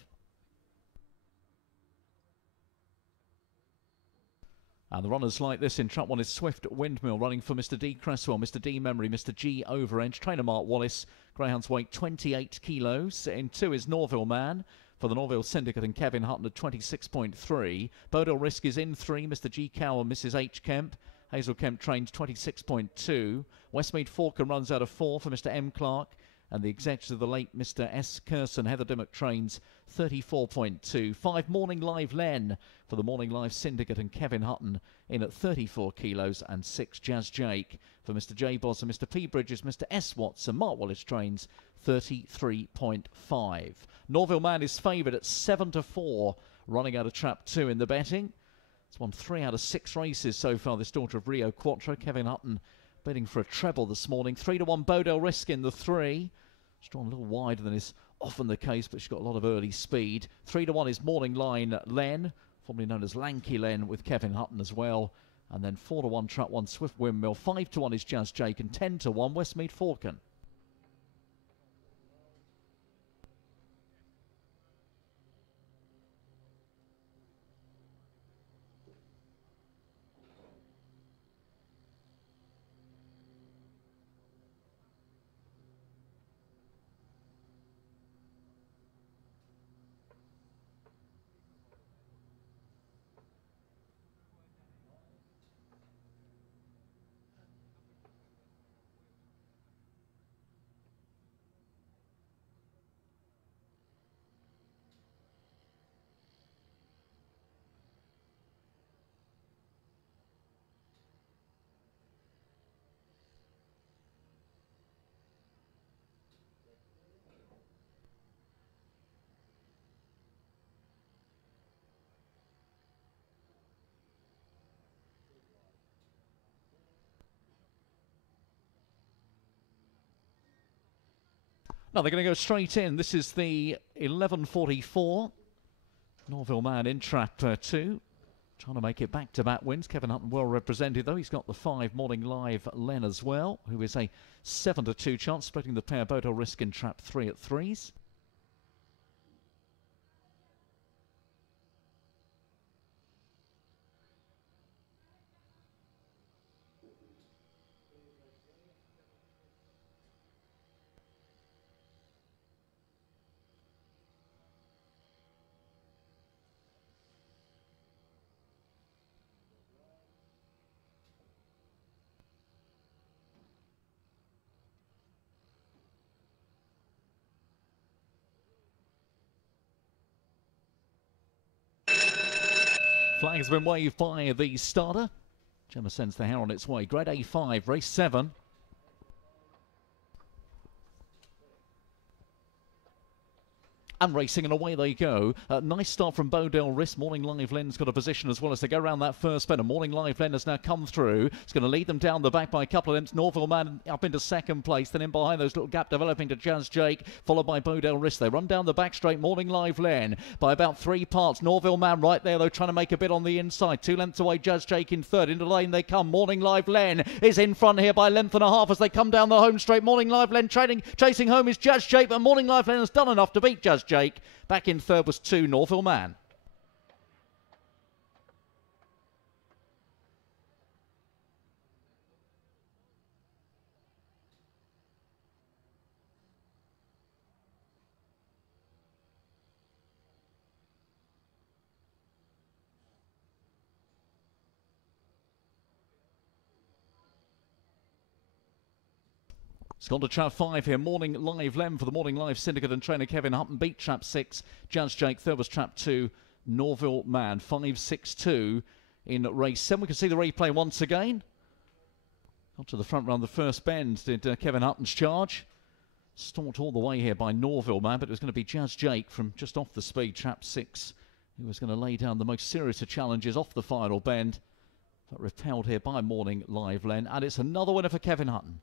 And the runners like this in trap 1 is Swift Windmill, running for Mr. D. Cresswell, Mr. D. Memory, Mr. G. Overedge. Trainer Mark Wallace. Greyhound's weight 28 kilos. In 2 is Norville Man for the Norville Syndicate and Kevin Hutton at 26.3. Bodil Risk is in 3, Mr. G. Cow and Mrs. H. Kemp. Hazel Kemp trains 26.2. Westmead Falcon runs out of 4 for Mr. M. Clark. And the executive of the late Mr. S. Curson, Heather Dimmock, trains 34.2. 5 Morning Live Len for the Morning Live Syndicate and Kevin Hutton in at 34 kilos. And 6 Jazz Jake for Mr. J. Boss and Mr. P. Bridges, Mr. S. Watson. Mark Wallace trains 33.5. Norville Man is favoured at 7-4, running out of trap 2 in the betting. It's won 3 out of 6 races so far, this daughter of Rio Quattro. Kevin Hutton bidding for a treble this morning. 3-1 Bodil Risk in the 3. She's drawn a little wider than is often the case, but she's got a lot of early speed. 3-1 is Morning Line Len, formerly known as Lanky Len, with Kevin Hutton as well. And then 4-1 Trap 1 Swift Windmill. 5-1 is Jazz Jake, and 10-1 Westmead Falcon. Now they're going to go straight in. This is the 11:44. Norville Man in trap 2. Trying to make it back-to-back wins. Kevin Hutton well represented, though. He's got the 5 Morning Live Len as well, who is a 7-2 chance, splitting the pair Bodil Risk in trap 3 at 3s. Flag has been waved by the starter. Gemma sends the hair on its way. Grade A5, race 7. And racing, and away they go. Nice start from Bodil Risk. Morning Live Len's got a position as well as they go around that first bend. And Morning Live Len has now come through. It's going to lead them down the back by a couple of lengths. Norville Man up into second place. Then in behind those little gap developing to Jazz Jake, followed by Bodil Risk. They run down the back straight. Morning Live Len by about 3 parts. Norville Man right there, though, trying to make a bit on the inside. 2 lengths away, Jazz Jake in third. Into the lane they come. Morning Live Len is in front here by 1.5 lengths as they come down the home straight. Morning Live Len chasing home is Jazz Jake, but Morning Live Len has done enough to beat Jazz Jake. Back in third was 2 Norville Man. It's gone to trap 5 here. Morning Live Lem for the Morning Live Syndicate and trainer Kevin Hutton. Beat trap 6. Jazz Jake. Third was trap 2. Norville Man. 5-6-2 in race 7. We can see the replay once again. Got to the front round the first bend. Did Kevin Hutton's charge. Stalked all the way here by Norville Man, but it was going to be Jazz Jake from just off the speed. Trap 6. Who was going to lay down the most serious of challenges off the final bend. But repelled here by Morning Live Len. And it's another winner for Kevin Hutton.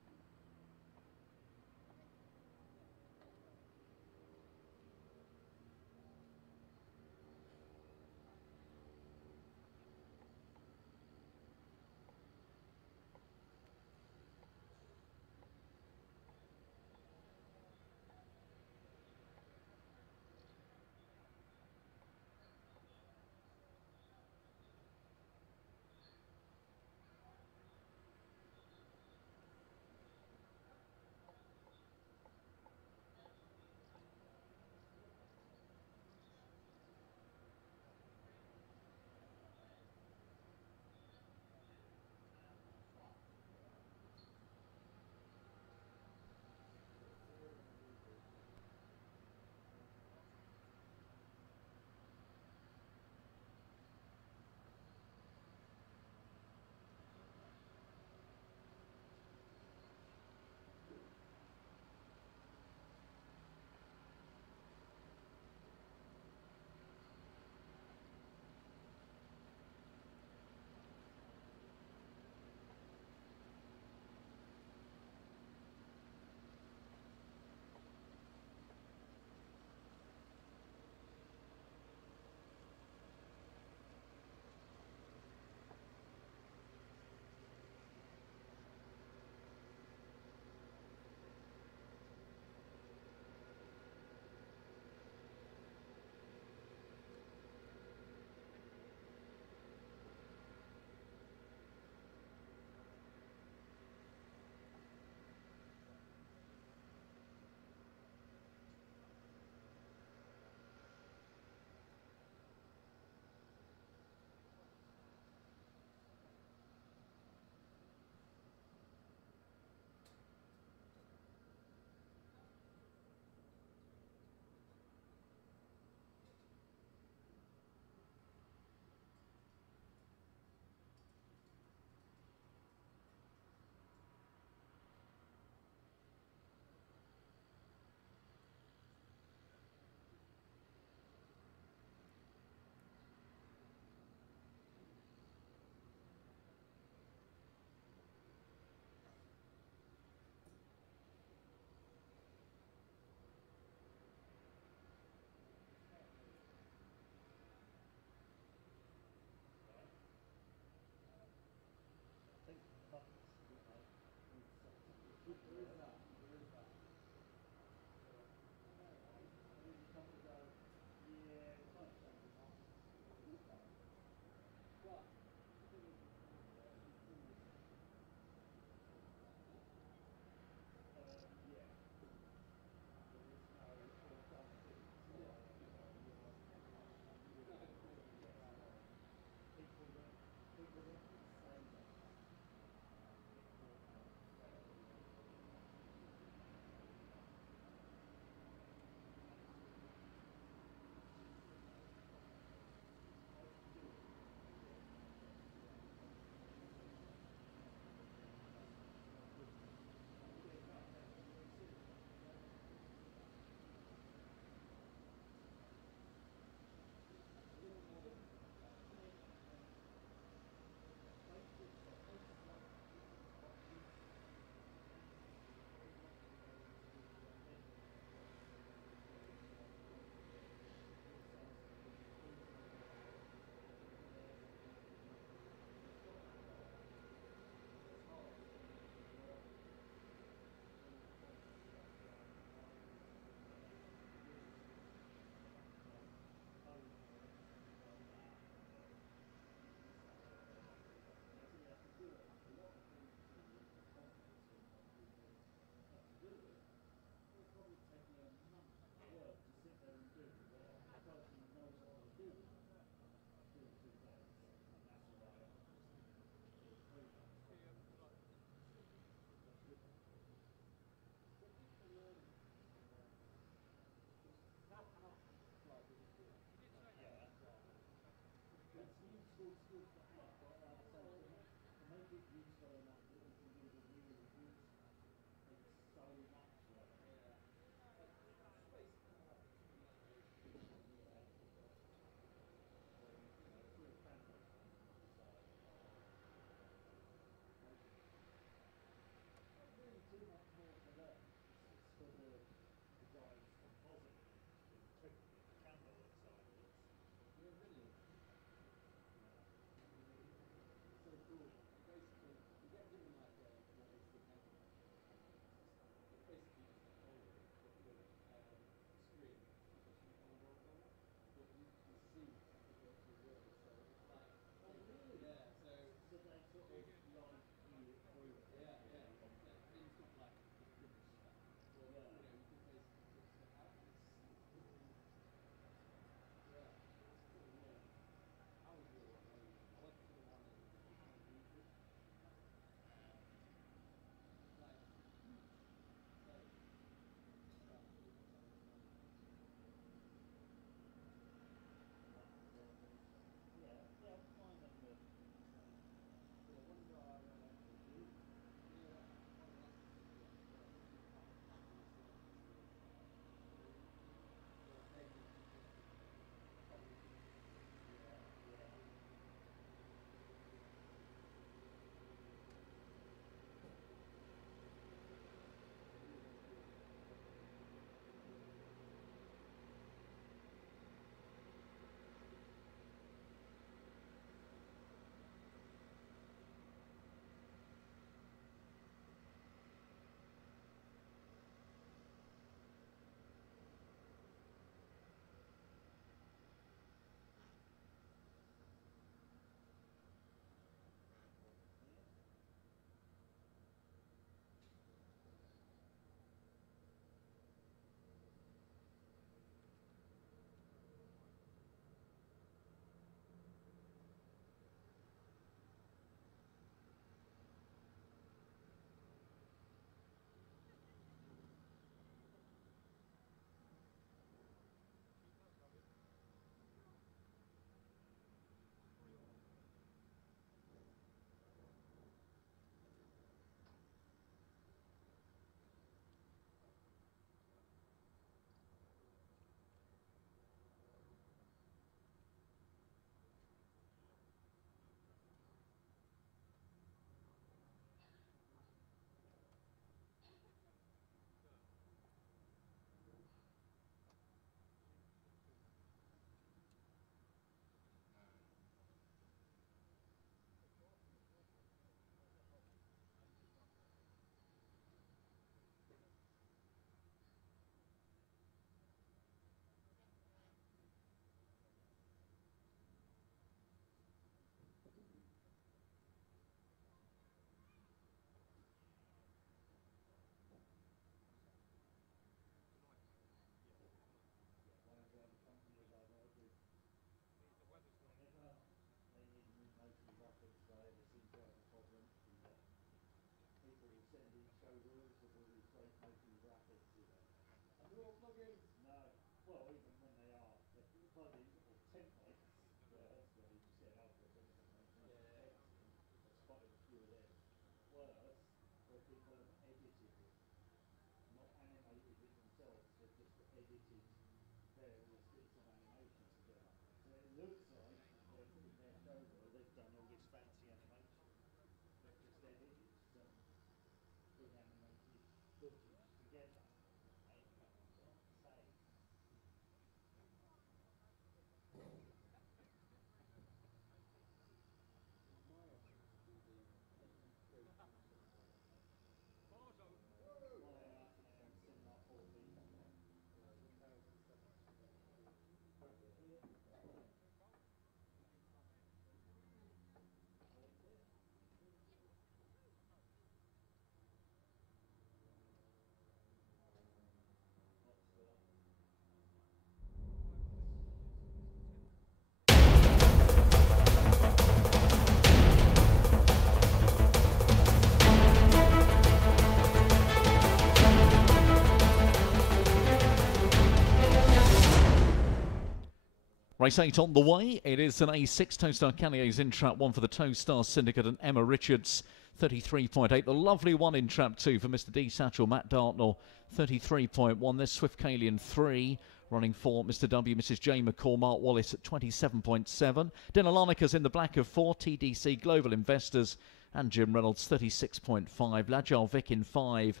Race 8 on the way. It is an A6. Towstar Callier's in trap 1 for the Towstar Syndicate and Emma Richards, 33.8. The lovely one in trap 2 for Mr. D. Satchel, Matt Dartnell, 33.1. There's Swift Kalian 3. Running for Mr. W, Mrs. J. McCall, Mark Wallace at 27.7. Dina Larnica's in the black of 4. TDC Global Investors and Jim Reynolds, 36.5. Lajal Vic in 5.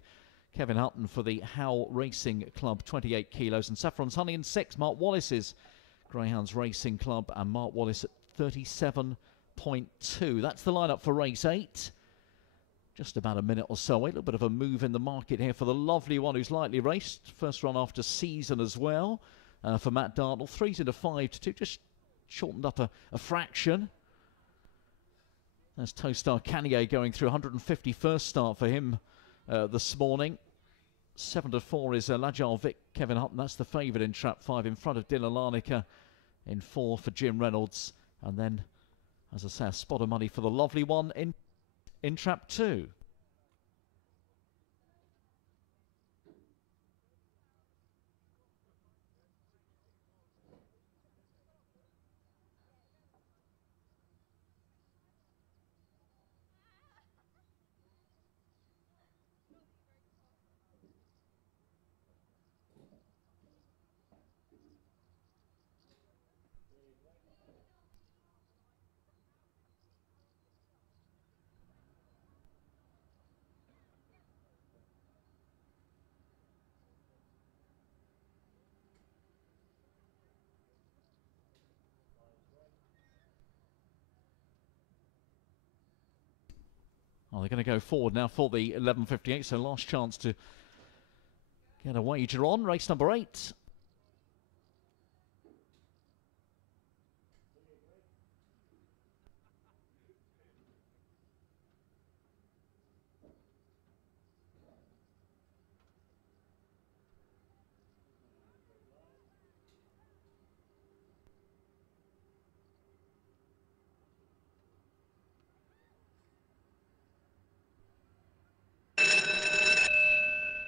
Kevin Hutton for the Howe Racing Club, 28 kilos. And Saffron's Honey in 6. Mark Wallace's Greyhounds Racing Club and Mark Wallace at 37.2. That's the lineup for race 8. Just about a minute or so away. A little bit of a move in the market here for the lovely one who's lightly raced. First run after season as well for Matt Dartnell. 3's into 5 to 2. Just shortened up a fraction. There's Towstar Canier going through 151st start for him this morning. 7 to 4 is Lajal Vic, Kevin Hutton. That's the favourite in trap 5 in front of Dina Larnica in 4 for Jim Reynolds. And then, as I say, a spot of money for the lovely one in trap 2. Well, they're going to go forward now for the 11.58, so last chance to get a wager on. Race number 8.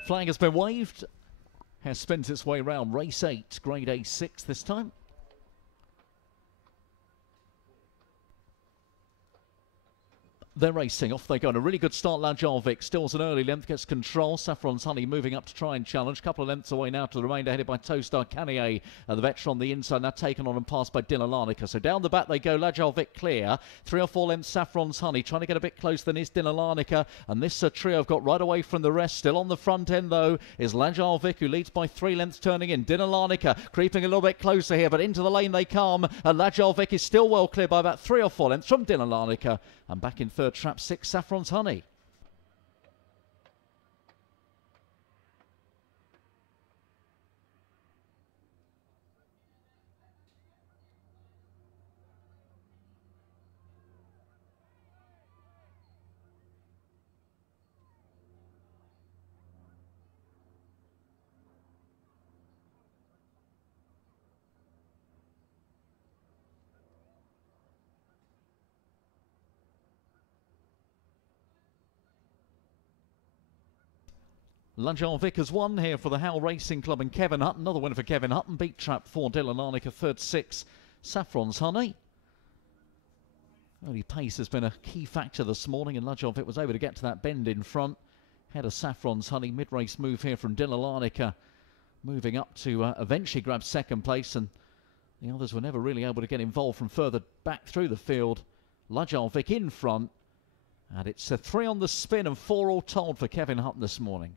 Flag has been waved, has spent its way round. Race 8, grade A6 this time. They're racing, off they go. And a really good start, Lajal Vic. Stills an early length, gets control. Saffron's Honey moving up to try and challenge. Couple of lengths away now to the remainder, headed by Towstar Canier. The veteran on the inside, now taken on and passed by Dina Larnica. So down the back they go, Lajal Vic clear. 3 or 4 lengths, Saffron's Honey. Trying to get a bit closer than is Dina Larnica. And this trio have got right away from the rest. Still on the front end, though, is Lajal Vic, who leads by 3 lengths turning in. Dina Larnica creeping a little bit closer here, but into the lane they come. And Lajal Vic is still well clear by about 3 or 4 lengths from Dina Larnica. And back in third, trap 6, Saffron's Honey. Lajal Vic has won here for the Howe Racing Club and Kevin Hutton. Another winner for Kevin Hutton. Beat trap 4, Dina Larnica, third 6, Saffron's Honey. Early pace has been a key factor this morning, and Lajal Vic was able to get to that bend in front. Head of Saffron's Honey. Mid-race move here from Dina Larnica, moving up to eventually grab second place, and the others were never really able to get involved from further back through the field. Lajal Vic in front, and it's a 3 on the spin and 4 all told for Kevin Hutton this morning.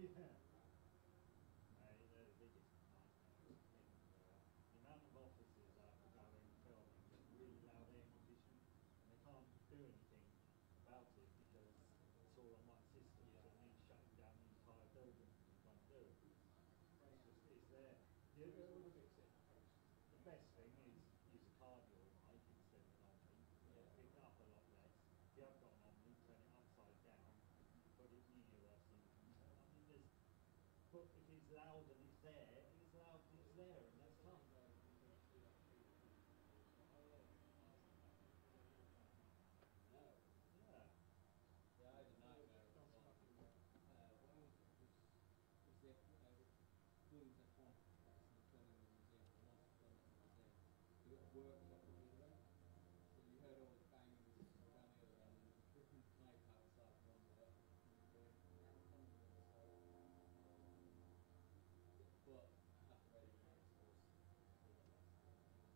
Yeah. They're the biggest nightmare. The amount of offices I have to go and film and get really loud air conditioning, and they can't do anything about it because it's all on one system, so it means shutting down the entire building because you can't do it. It's just, it's there. The best thing is use a cardioid mic instead of an Omni. Pick it up a lot less. If you have got an Omni, turn it upside down, put it nearer so you can. I mean, there's. But if it's loud and it's there, it's loud and it's there, and that's tough. Yeah. Yeah, I had a nightmare. It was like, what was it? It was the buildings F1 obviously filming the museum, and once we filmed the museum, the little workshop at the other end. So you heard all this banging down the other end, and there was a freaking pipe outside from the museum. Constantly, so. But after 8 minutes,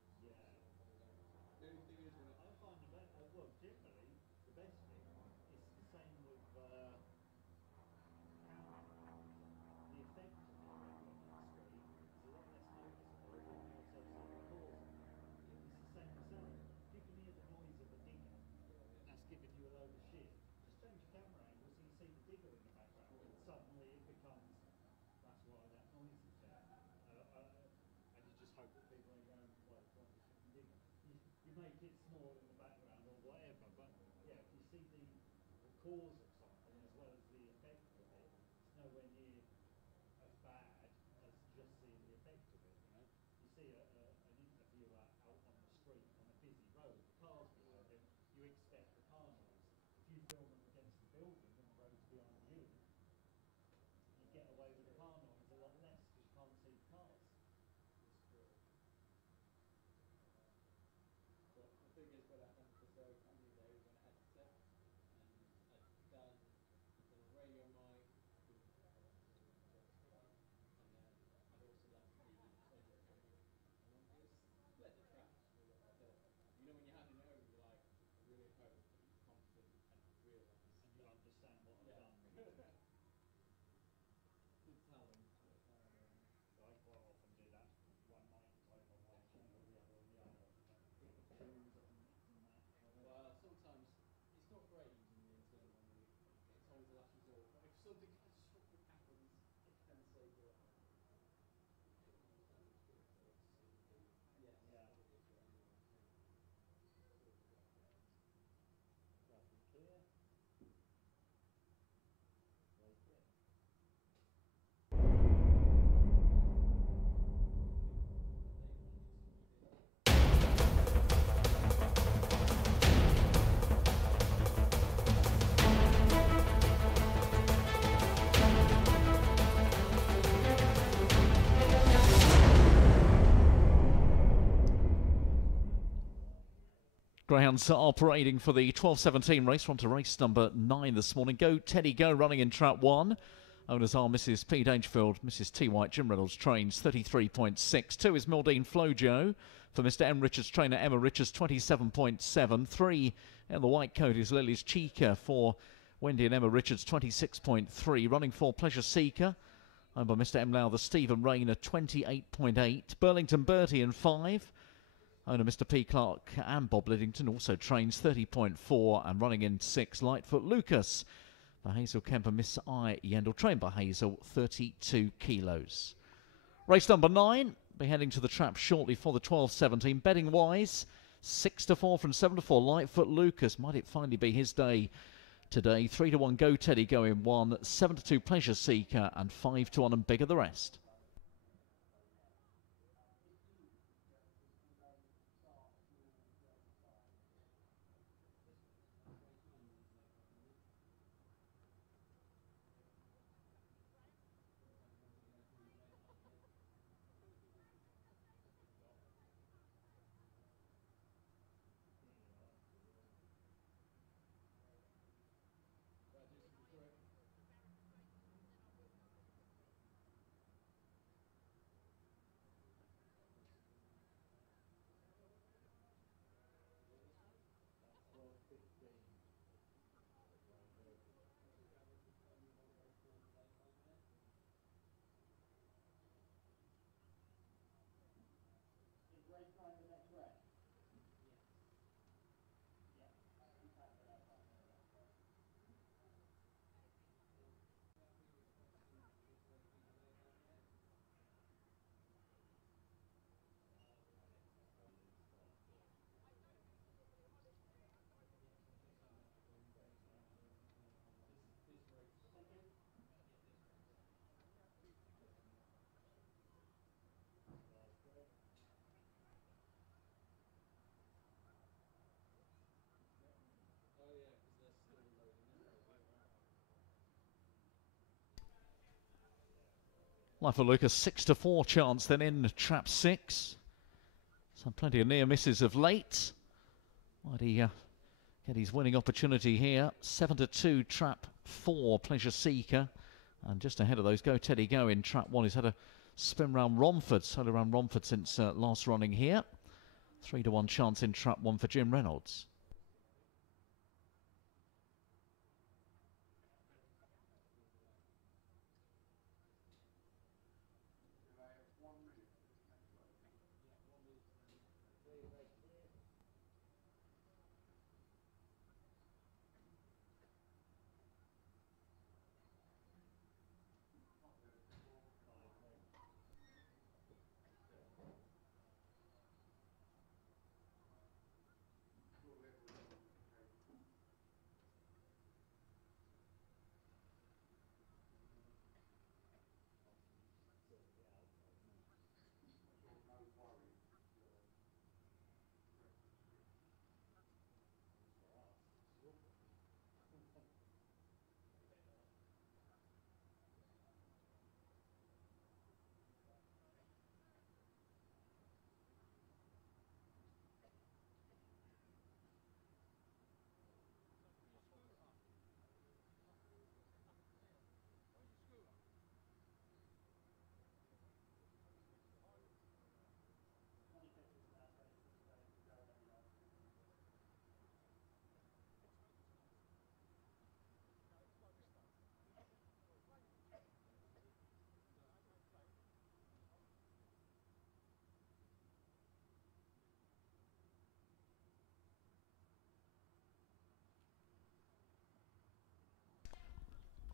it was Yeah. the only thing is when it. I find the best. Well, generally, the best thing is the same with camera. The effect of the equipment on the screen is a lot less noticeable, and you also see the cause of it. It's the same as sound. If you can hear the noise of a digger, and that's giving you a load of shit, just change your camera angle so you see the digger in the background, and suddenly it becomes, that's why that noise is there. And you just hope that people ain't going, well, it's not the fucking digger. You make it small in the background or whatever, but yeah, if you see the cause of something as well as the effect of it, it's nowhere near as bad as just seeing the effect of it, you know. You see an interviewer out on the street on a busy road, the car's behind him, you expect the car noise. If you film them against the building and the road's behind you, you get away with the car noise a lot less because you can't see the cars. But the thing is, when I had the first Omni days, when I edited it, and I'd done the radio mic, and then I'd also left the other equipment. I wanted to split the tracks a little bit. You know, when you're handing it over, you're like, I really hope that he's confident and realise. And you understand what I've done. Good talent. I quite often do that. One mic type on one channel, the other on the other. Pick and choose and mix and match. Well, sometimes it's not great using the internal Omni. It's always the last resort. But if something catastrophic happens, it can save your life. Yes. Yeah. Roughly clear. Very clear. Greyhounds are operating for the 12:17 race. We're on to race number 9 this morning. Go Teddy Go running in trap 1. Owners are Mrs. P. Dangerfield, Mrs. T. White, Jim Reynolds trains 33.6. 2 is Mildine Flojo for Mr. M. Richards, trainer Emma Richards 27.7. 3 in the white coat is Lily's Chica for Wendy and Emma Richards 26.3. Running for Pleasure Seeker, owned by Mr. M. Lowther, Stephen Rayner 28.8. Burlington Bertie in 5. Owner Mr. P. Clark and Bob Liddington also trains 30.4, and running in 6, Lightfoot Lucas for Hazel Kemp and Miss I. Yendall, trained by Hazel, 32 kilos. Race number 9, be heading to the trap shortly for the 12:17. Betting wise, 6-4 from 7-4, Lightfoot Lucas. Might it finally be his day today? 3-1, Go Teddy Go in 1, 7-2, Pleasure Seeker, and 5-1 and bigger the rest. Life for Lucas, 6-4 chance then in trap 6. So plenty of near misses of late. Might he get his winning opportunity here? 7-2 trap 4, Pleasure Seeker. And just ahead of those, Go Teddy Go in trap 1. He's had a spin round Romford, solo round Romford since last running here. 3-1 chance in trap 1 for Jim Reynolds.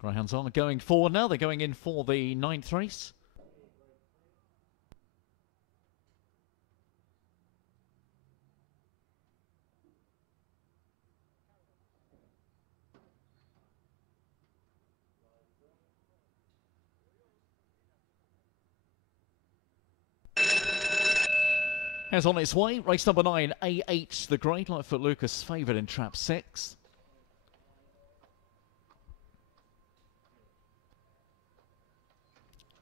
Greyhounds are going forward now. They're going in for the 9th race. Has on its way. Race number 9, A8, the Great Lightfoot Lucas, favoured in trap 6.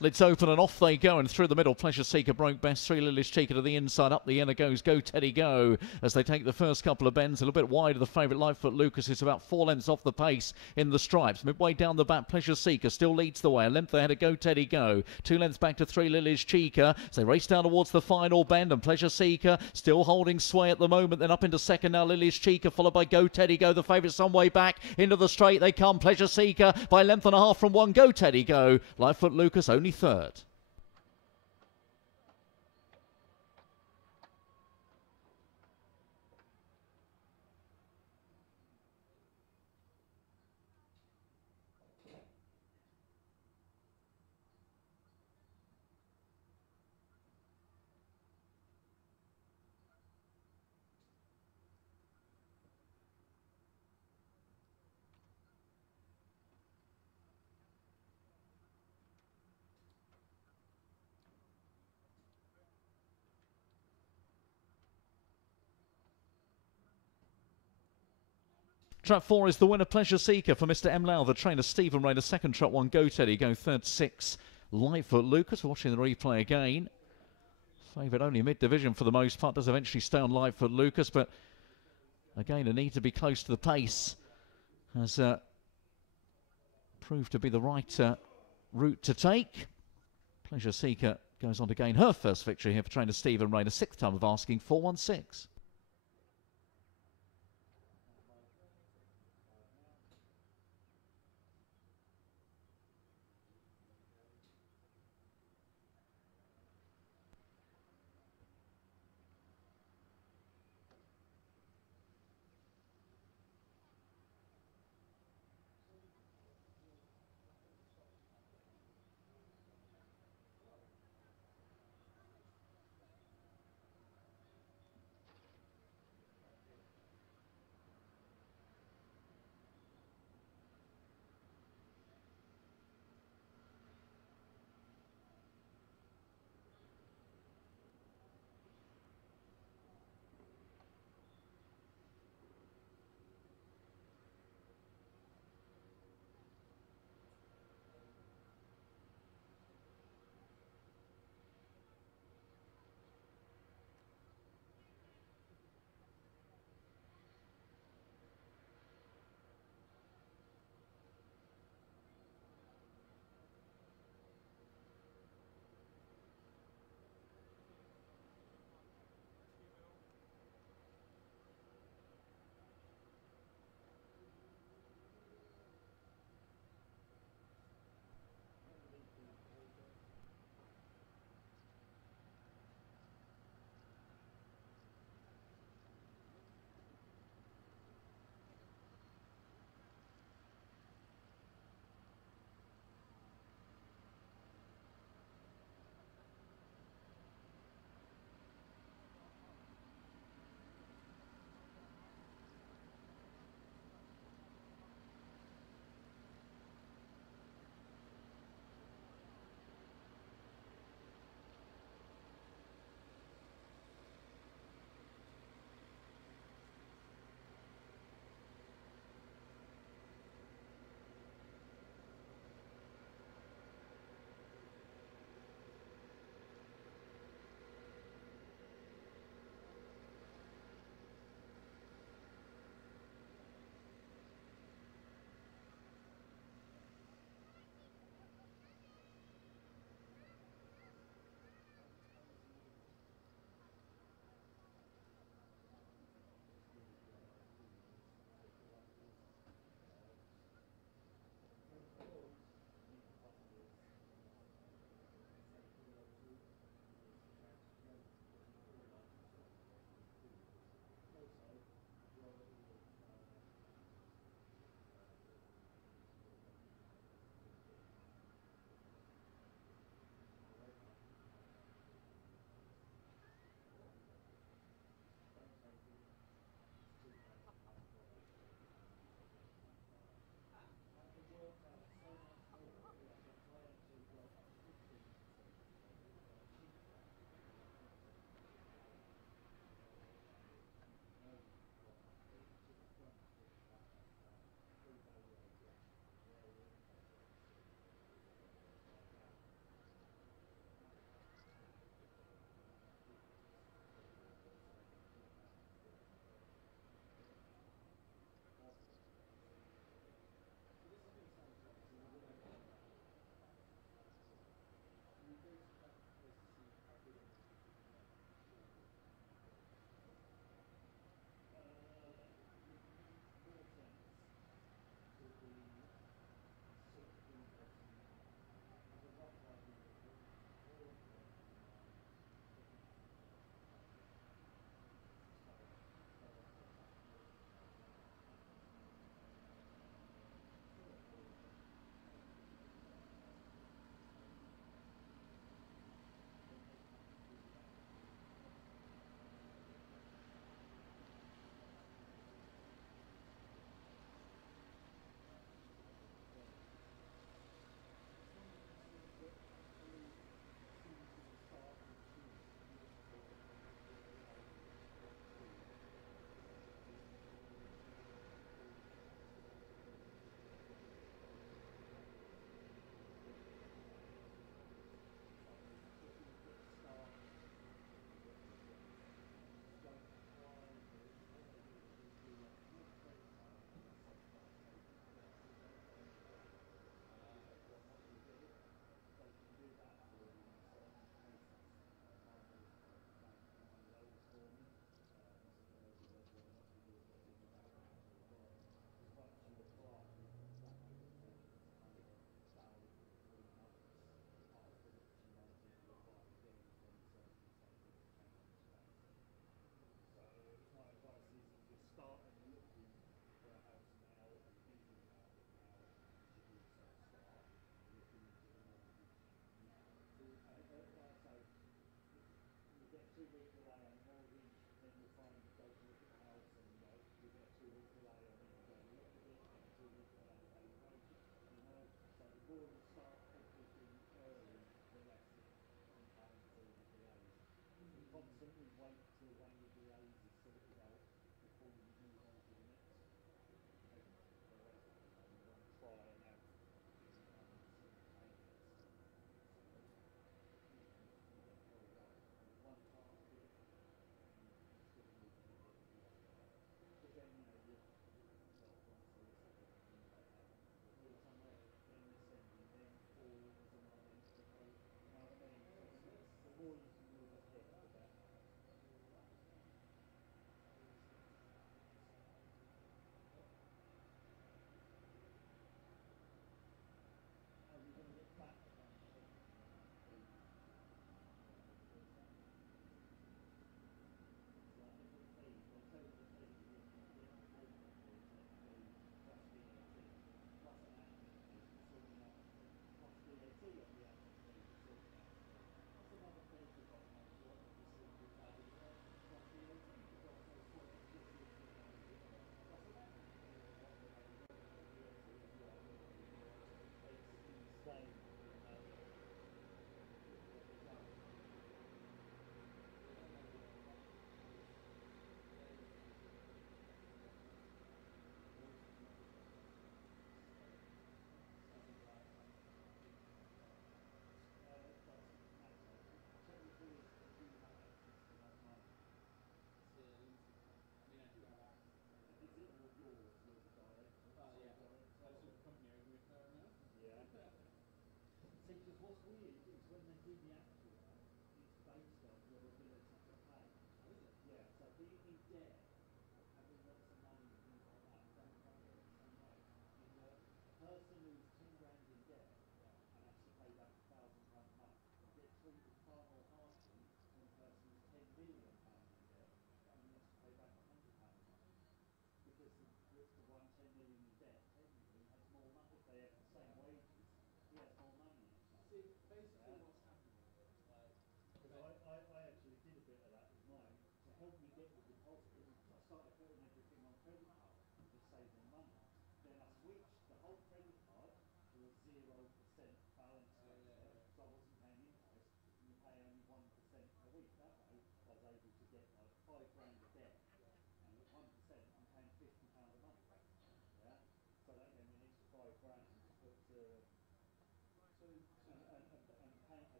Lids open and off they go, and through the middle, Pleasure Seeker broke best. 3 Lily's Cheeker to the inside, up the inner goes Go Teddy Go as they take the first couple of bends. A little bit wide of the favourite Lightfoot Lucas is about 4 lengths off the pace in the stripes. Midway down the back, Pleasure Seeker still leads the way. A length ahead of Go Teddy Go. 2 lengths back to 3 Lily's Cheeker as they race down towards the final bend, and Pleasure Seeker still holding sway at the moment. Then up into second now, Lily's Cheeker, followed by Go Teddy Go. The favourite some way back into the straight they come. Pleasure Seeker by a length and a half from 1. Go Teddy Go. Lightfoot Lucas only 3rd. Trap 4 is the winner, Pleasure Seeker for Mr. M. Lau, the trainer, Stephen Rayner. Second, trap 1, Go Teddy Go. Third, 6, Lightfoot Lucas. Watching the replay again. Favoured only mid-division for the most part. Does eventually stay on Lightfoot Lucas, but again, a need to be close to the pace has proved to be the right route to take. Pleasure Seeker goes on to gain her first victory here for trainer Stephen Rayner. 6th time of asking, 4-1-6.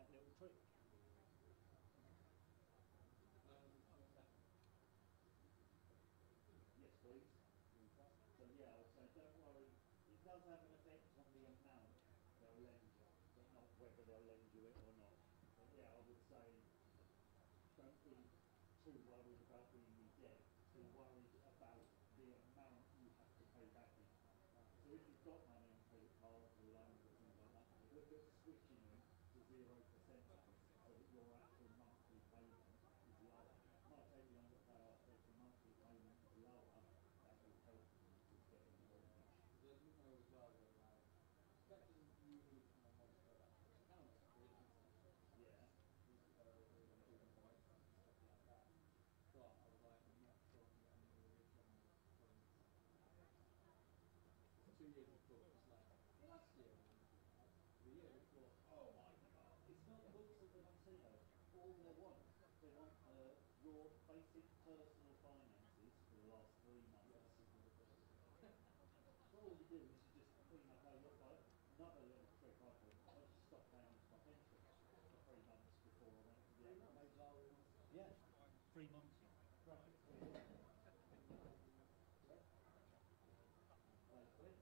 that little trick. Yes, please. So yeah, I would say don't worry. It does have an effect on the amount they'll lend you, but not whether they'll lend you it or not. But yeah, I would say don't be too worried about being in debt. Be worried about the amount you have to pay back each month. So if you've got money on credit cards or loans or things like that, look at switching them to 0% loans so that your actual monthly payment is lower. It might take you longer to pay off, but if the monthly payment is lower, that will help you with getting the mortgage. There's something as well that, like, especially you need to kind of want to go back to the account for instance. Yeah. They want to do more rentals and stuff like that. But I was like, I'm not sure I can get a mortgage on my current house. It's 2 years of books, like last year was easy, right? The year before, Oh my God! It's not books that they want to see though. All they want your basic personal finances for the last 3 months. yeah, this is really good. So all you do is you just clean up. Another little trick I do. I just stop paying into my pension for 3 months before I went to the 3 actual months. pay. Yeah, 3 months. Bracket 3 months. Yeah. Basically.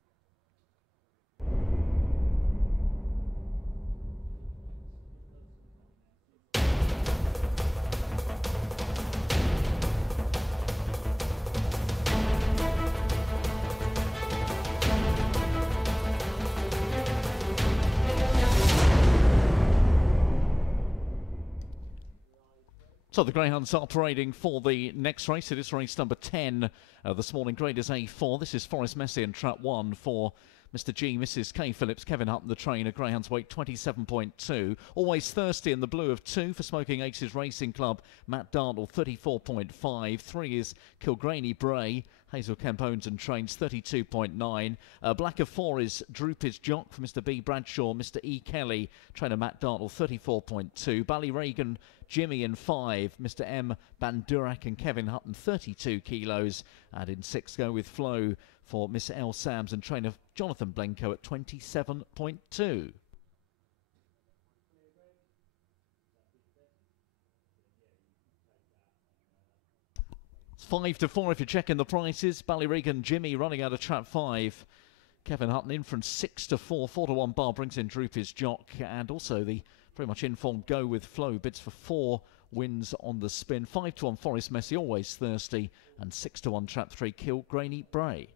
So the Greyhounds are parading for the next race. It is race number 10 this morning. Grade is A4. This is Forest Messi and Trap 1 for Mr. G, Mrs. K. Phillips, Kevin Hutton, the trainer. Greyhounds weight 27.2. Always Thirsty in the blue of 2 for Smoking Aces Racing Club. Matt Dartle 34.5. 3 is Kilgraney Bray. Hazel Kemp owns and trains 32.9. Black of 4 is Droopy's Jock for Mr. B. Bradshaw, Mr. E. Kelly, trainer Matt Dartle 34.2. Ballyregan Jimmy in 5, Mr. M. Bandurak and Kevin Hutton 32 kilos. And in 6 go with Flow for Miss L. Sams and trainer Jonathan Blenko at 27.2. It's 5 to 4 if you're checking the prices. Ballyregan Jimmy running out of trap 5. Kevin Hutton in from 6 to 4. 4 to 1 bar brings in Droopy's Jock. And also the very much informed Go with Flow bids for 4 wins on the spin. 5 to 1 Forest Messi, Always Thirsty. And 6 to 1 trap 3 Kilgraney Bray.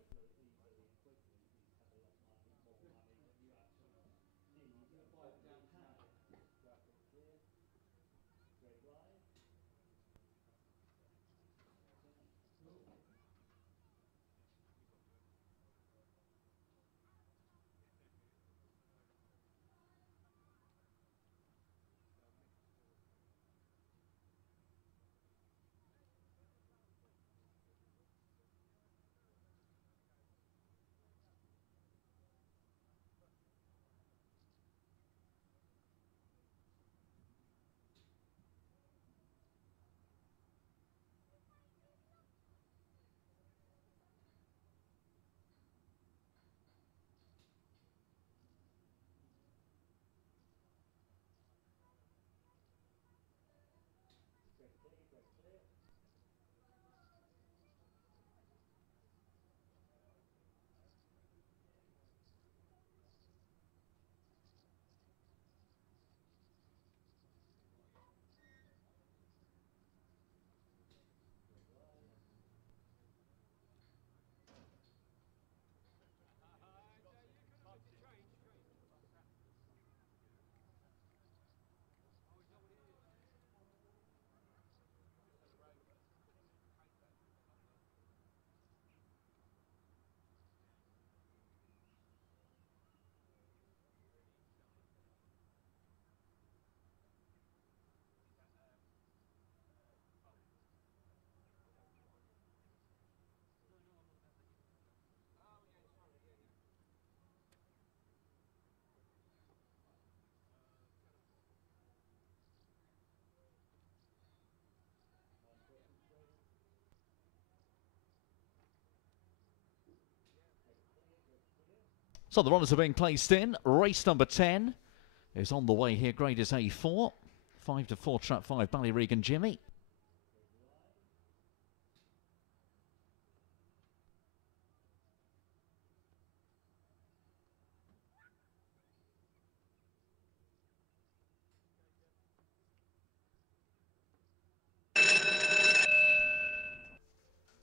So the runners are being placed in. Race number 10. is on the way here. Grade is A4. 5 to 4, trap 5, Ballyregan Jimmy.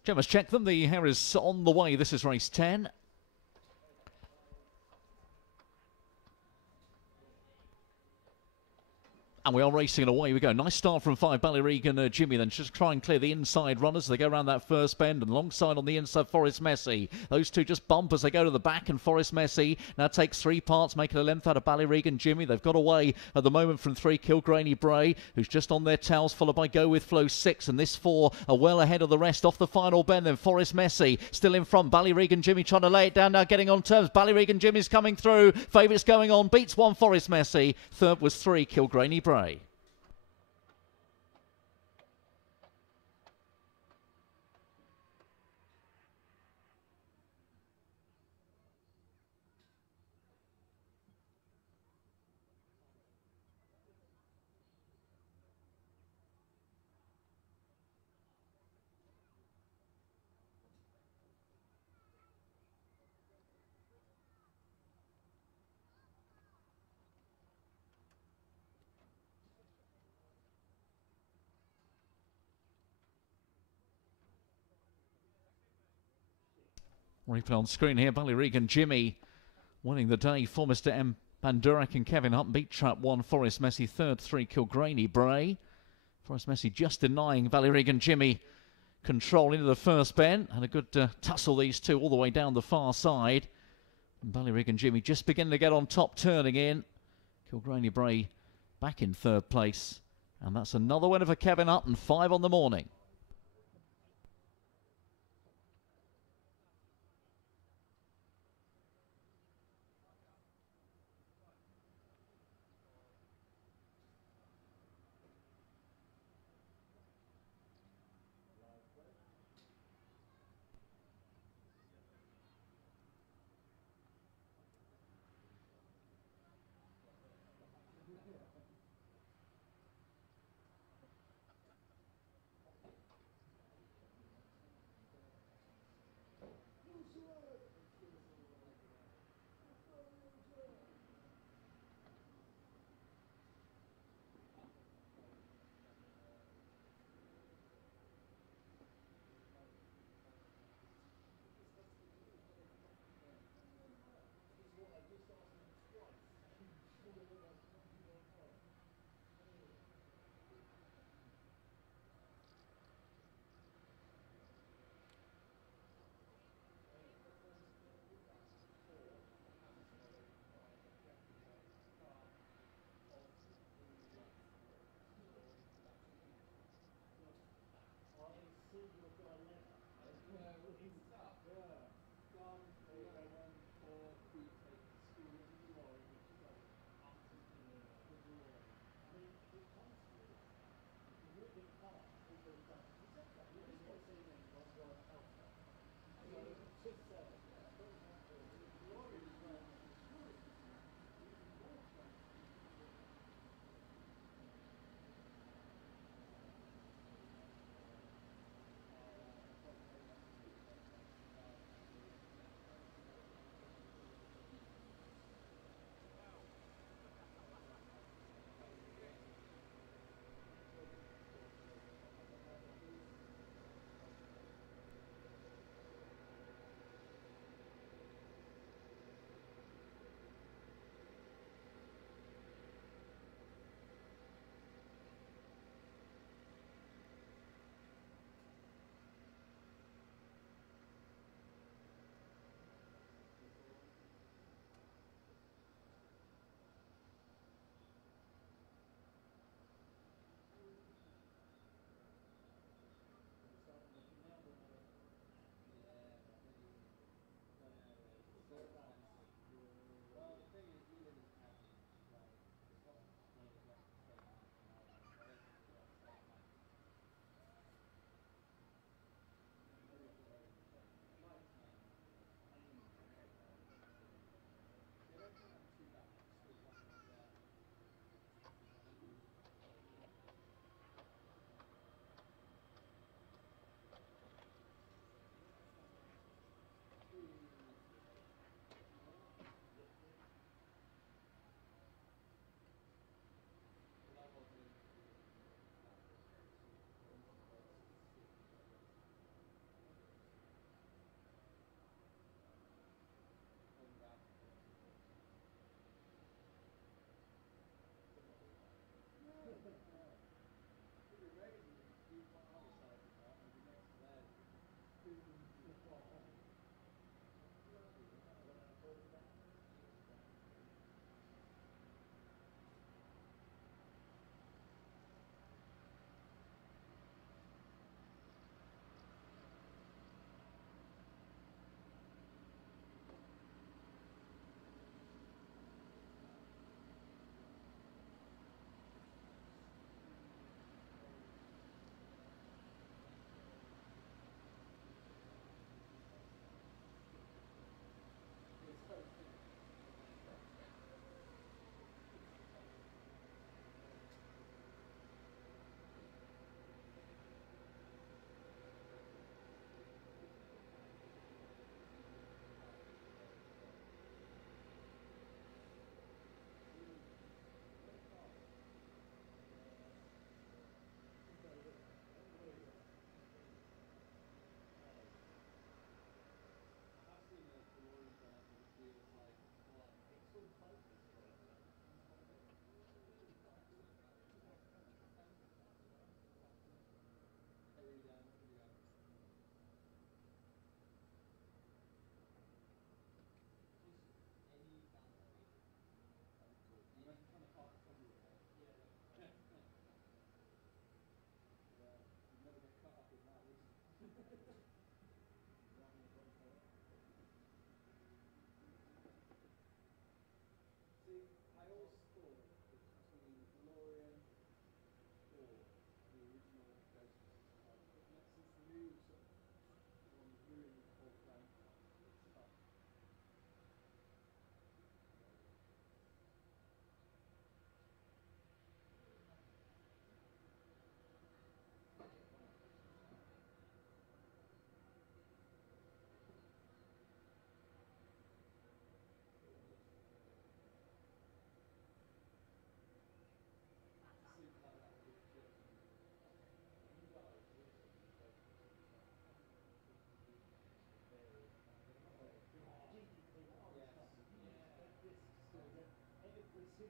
Gemma's checked them. The hare is on the way. This is race 10. And we are racing and away we go. Nice start from 5, Ballyregan Jimmy. Then just try and clear the inside runners. They go around that first bend, and alongside on the inside, Forest Messi. Those two just bump as they go to the back, and Forest Messi now takes 3 parts, making a length out of Ballyregan Jimmy. They've got away at the moment from 3, Kilgraney Bray, who's just on their tails, followed by Go With Flow 6, and this 4 are well ahead of the rest off the final bend. Then Forest Messi still in front. Ballyregan Jimmy trying to lay it down now, getting on terms. Ballyregan Jimmy's coming through. Favourites going on. Beats 1, Forest Messi. Third was 3, Kilgraney Bray. Replay on screen here. Ballyregan Jimmy winning the day for Mr. M. Bandurek and Kevin Hunt. Beat trap 1, Forest Messi. Third, 3, Kilgraney Bray. Forest Messi just denying Ballyregan Jimmy control into the first bend. And a good tussle, these two, all the way down the far side. And Ballyregan Jimmy just beginning to get on top, turning in. Kilgraney Bray back in third place. And that's another winner for Kevin Hunt, and 5 on the morning.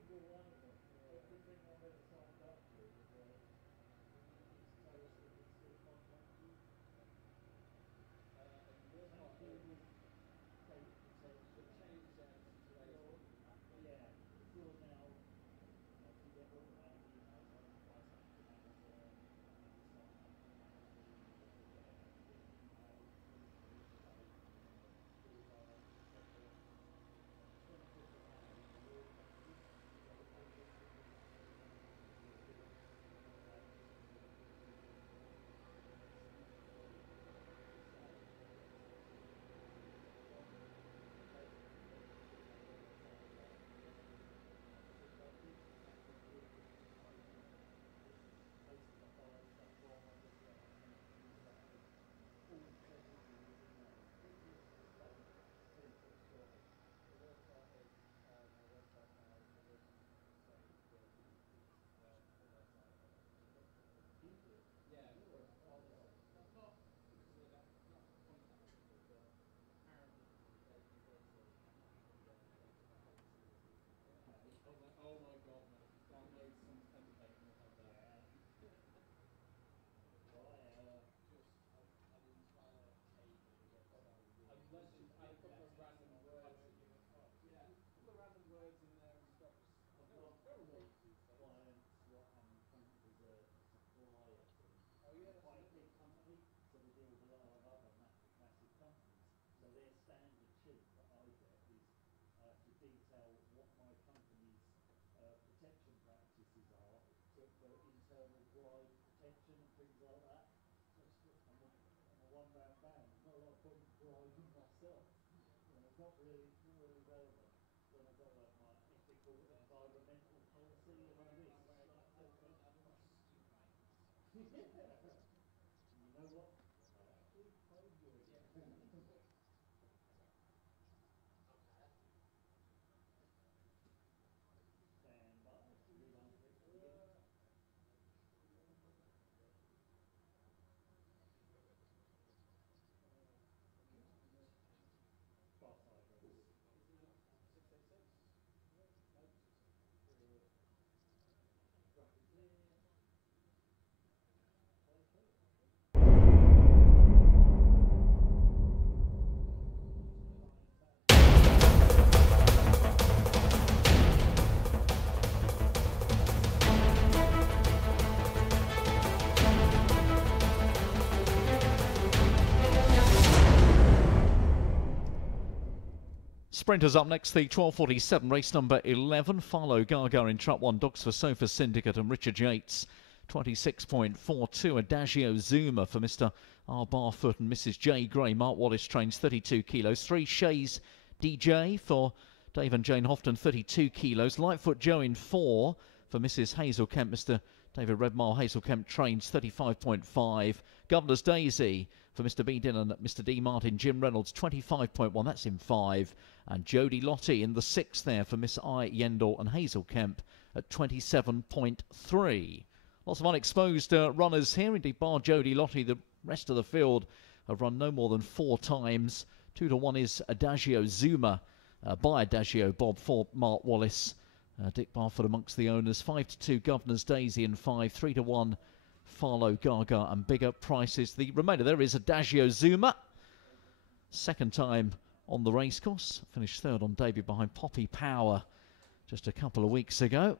Well, one of them. Everything I've ever signed up to is Towcester can still contact you. Thank you with data protection. The change today's Well, what will happen. yeah, if you're now, if you get automatic emails like you buy something from Amazon, you need to sign up to Amazon or whatever, you get an email, please participate in Greyhound, etc. 25th of May, you're automatically, so everything is will be automatic to the next employee to say yes, you've got data protection when I signed up. Said, well, this is happening with this places I buy stuff from. I just went on and used that as all 7 of these emails. Previous estate, please subscribe. The website is my website now is already saying that all our site Is it? yeah, You're but a clever honestly, lad. not because of that, not to contact people, but apparently you go to data privacy or something like that. Okay. I was like, oh my god, mate, download some template and we'll have that. Yeah. Well, Just an entire page of the website with unless just you've add a been couple of letting random someone words. come in your house. Yeah, a couple of random words in there and stuff. Just I've no, got no one reads these things. clients what there's a supplier to Oh yeah, that's quite a it. big company, so they deal with a lot of other massive companies. So their standard sheet that I get is I have to detail what my company's protection practices are for internal drive protection and things like that. I'm a one-man band. There's not a lot of point in driving myself. You know, it's not really relevant. Then I've got to have my ethical, environmental policy and all this. It's like, okay, fine. Yeah. And you know what? I actually quite enjoy it. Stand by, rerun click to begin. Bar side race. Is he 686? Nope, 683. Bracket clear. Play through. Sprinters up next, the 12:47 race number 11. Farlow Gaga in Truck 1, Dogs for Sofa Syndicate and Richard Yates. 26.42. Adagio Zuma for Mr. R. Barfoot and Mrs. J. Gray. Mark Wallace trains 32 kilos. 3 Shays DJ for Dave and Jane Houghton, 32 kilos. Lightfoot Joe in 4 for Mrs. Hazel Kemp. Mr. David Redmile Hazel Kemp trains 35.5. Governor's Daisy for Mr. B. Dillon, Mr. D. Martin, Jim Reynolds 25.1. That's in 5. And Jodie Lottie in the 6th there for Miss I. Yendall and Hazel Kemp at 27.3. Lots of unexposed runners here. Indeed, bar Jodie Lottie, the rest of the field have run no more than 4 times. 2 to 1 is Adagio Zuma by Adagio Bob for Mark Wallace. Dick Barford amongst the owners. 5 to 2 Governor's Daisy in 5. 3 to 1 Farlow Gaga and bigger prices. The remainder there is Adagio Zuma. Second time on the racecourse. Finished third on debut behind Poppy Power just a couple of weeks ago.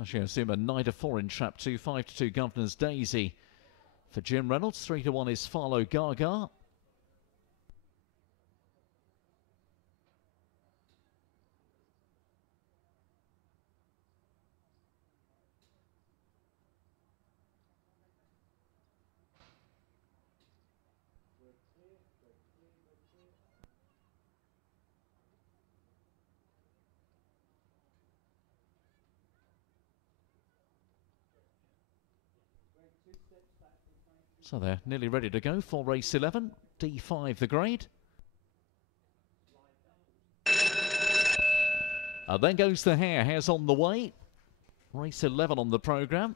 Dashio Suma, Nida 4 in trap 2, 5-2 Governor's Daisy. For Jim Reynolds, 3-1 is Farlow Gaga. So they're nearly ready to go for race 11, D5 the grade. Then goes the hare. Hare's on the way. Race 11 on the programme.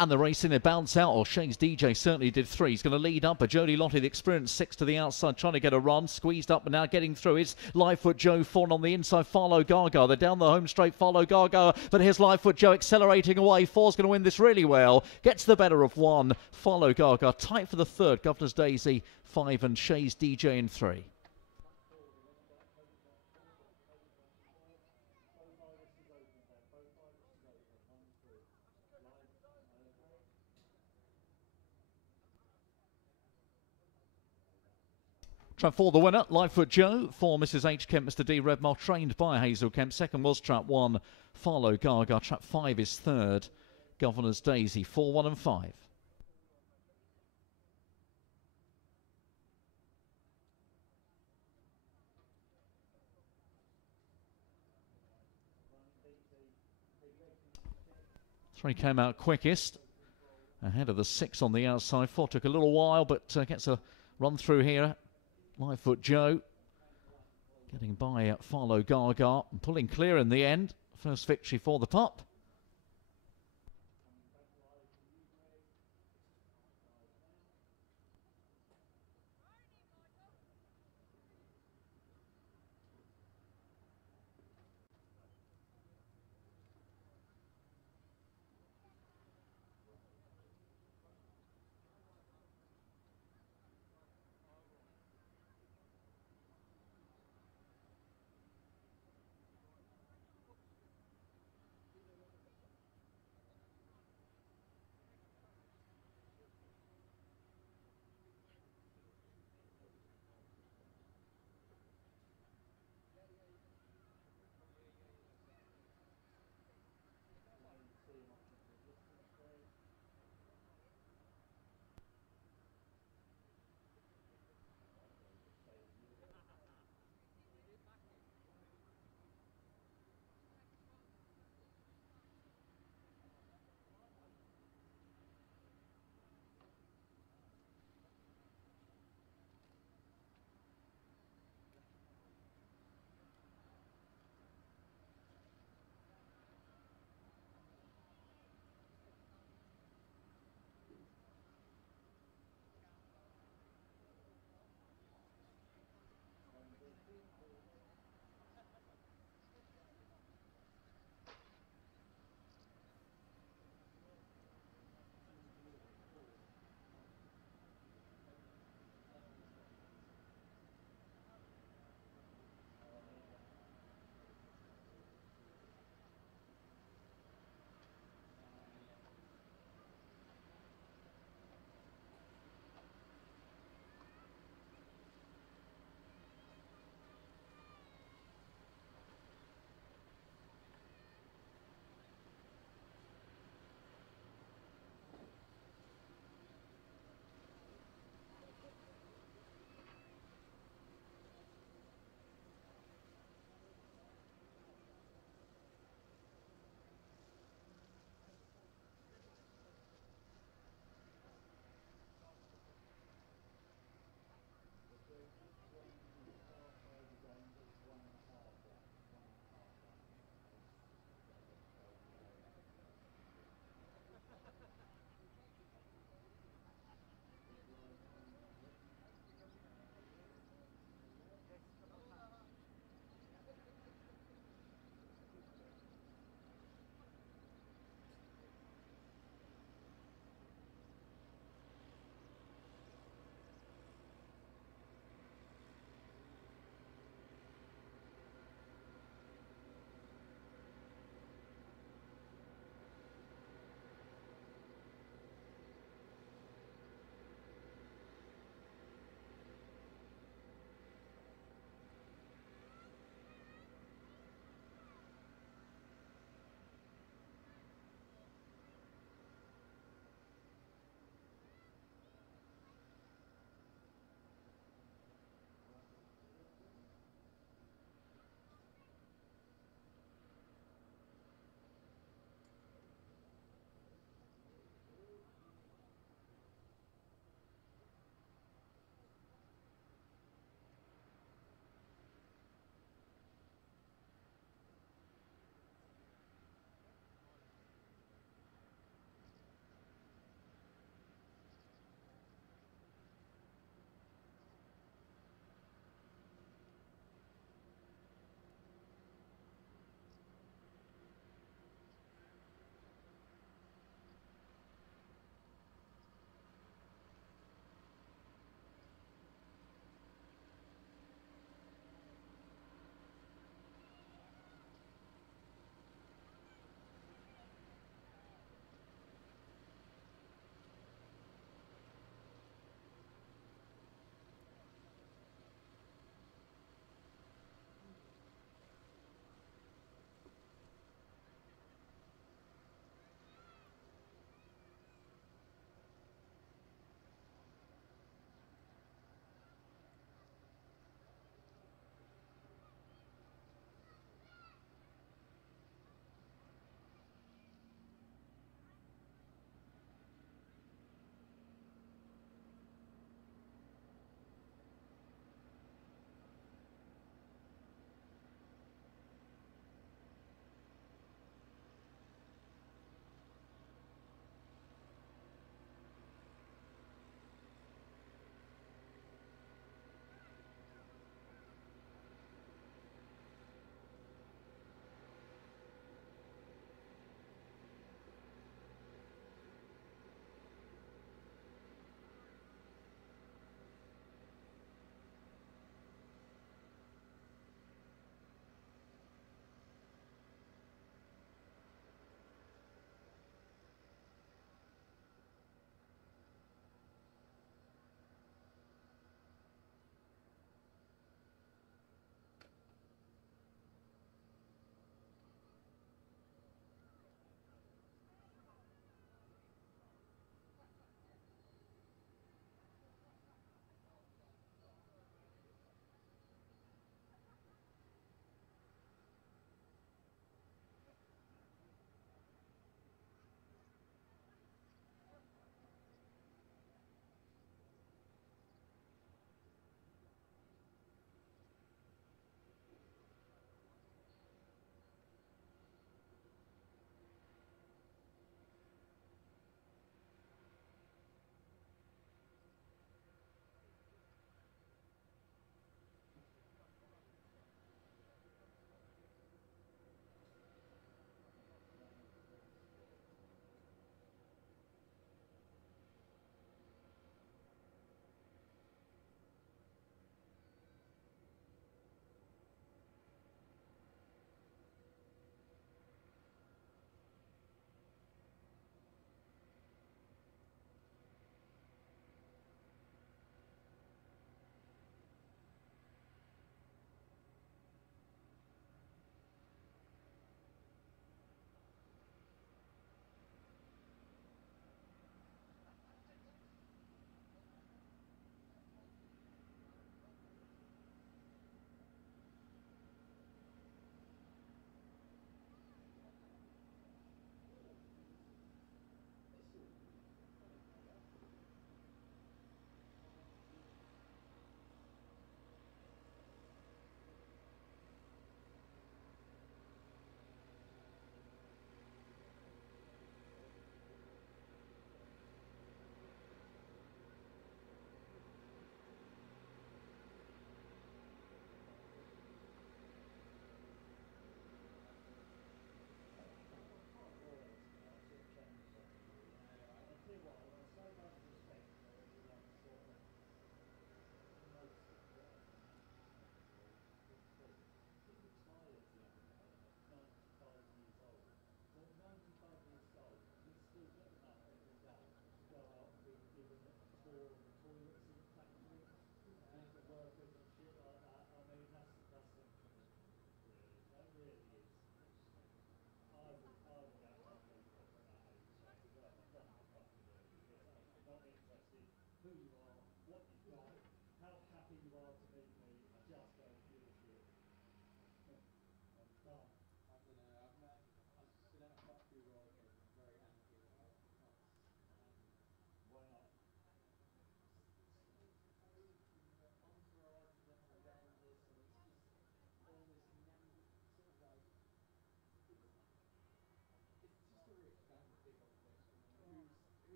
And the race in, they bounce out, or Shays DJ certainly did 3. He's going to lead up, but Jody Lottie, the experienced 6 to the outside, trying to get a run. Squeezed up, but now getting through is Livefoot Joe, 4 on the inside, Farlow Gaga. They're down the home straight, Farlow Gaga, but here's Livefoot Joe accelerating away. 4's going to win this really well. Gets the better of 1. Farlow Gaga tight for the 3rd. Governor's Daisy, 5, and Shays DJ in 3. Trap 4, the winner, Livefoot Joe. 4, Mrs. H. Kemp, Mr. D. Redmile, trained by Hazel Kemp. 2nd was Trap 1, Farlow Gaga. Trap 5 is 3rd, Governor's Daisy. 4, 1 and 5. Three came out quickest, ahead of the 6 on the outside. 4 took a little while, but gets a run through here. Livefoot Joe getting by Farlow Gaga and pulling clear in the end. First victory for the pup.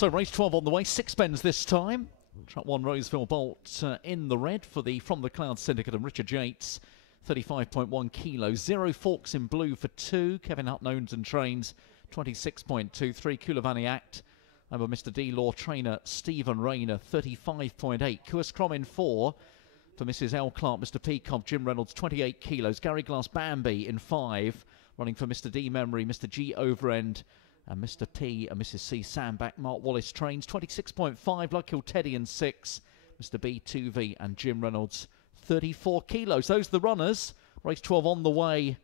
So race 12 on the way, 6 bends this time. Track 1 Roseville Bolt in the red for the From the Cloud Syndicate and Richard Yates. 35.1 kilos. Zero Forks in blue for 2. Kevin Hutton owns and trains. 26.2. 3 Kulavani Act over Mr. D Law trainer Stephen Rayner. 35.8. Kuas Crom in 4 for Mrs. L Clark, Mr. Peacock, Jim Reynolds. 28 kilos. Gary Glass Bambi in 5. Running for Mr. D Memory, Mr. G Overend, and Mr. P and Mrs. C Sandback. Mark Wallace trains. 26.5. Luck Hill Teddy in 6. Mr. B 2V and Jim Reynolds. 34 kilos. Those are the runners. Race 12 on the way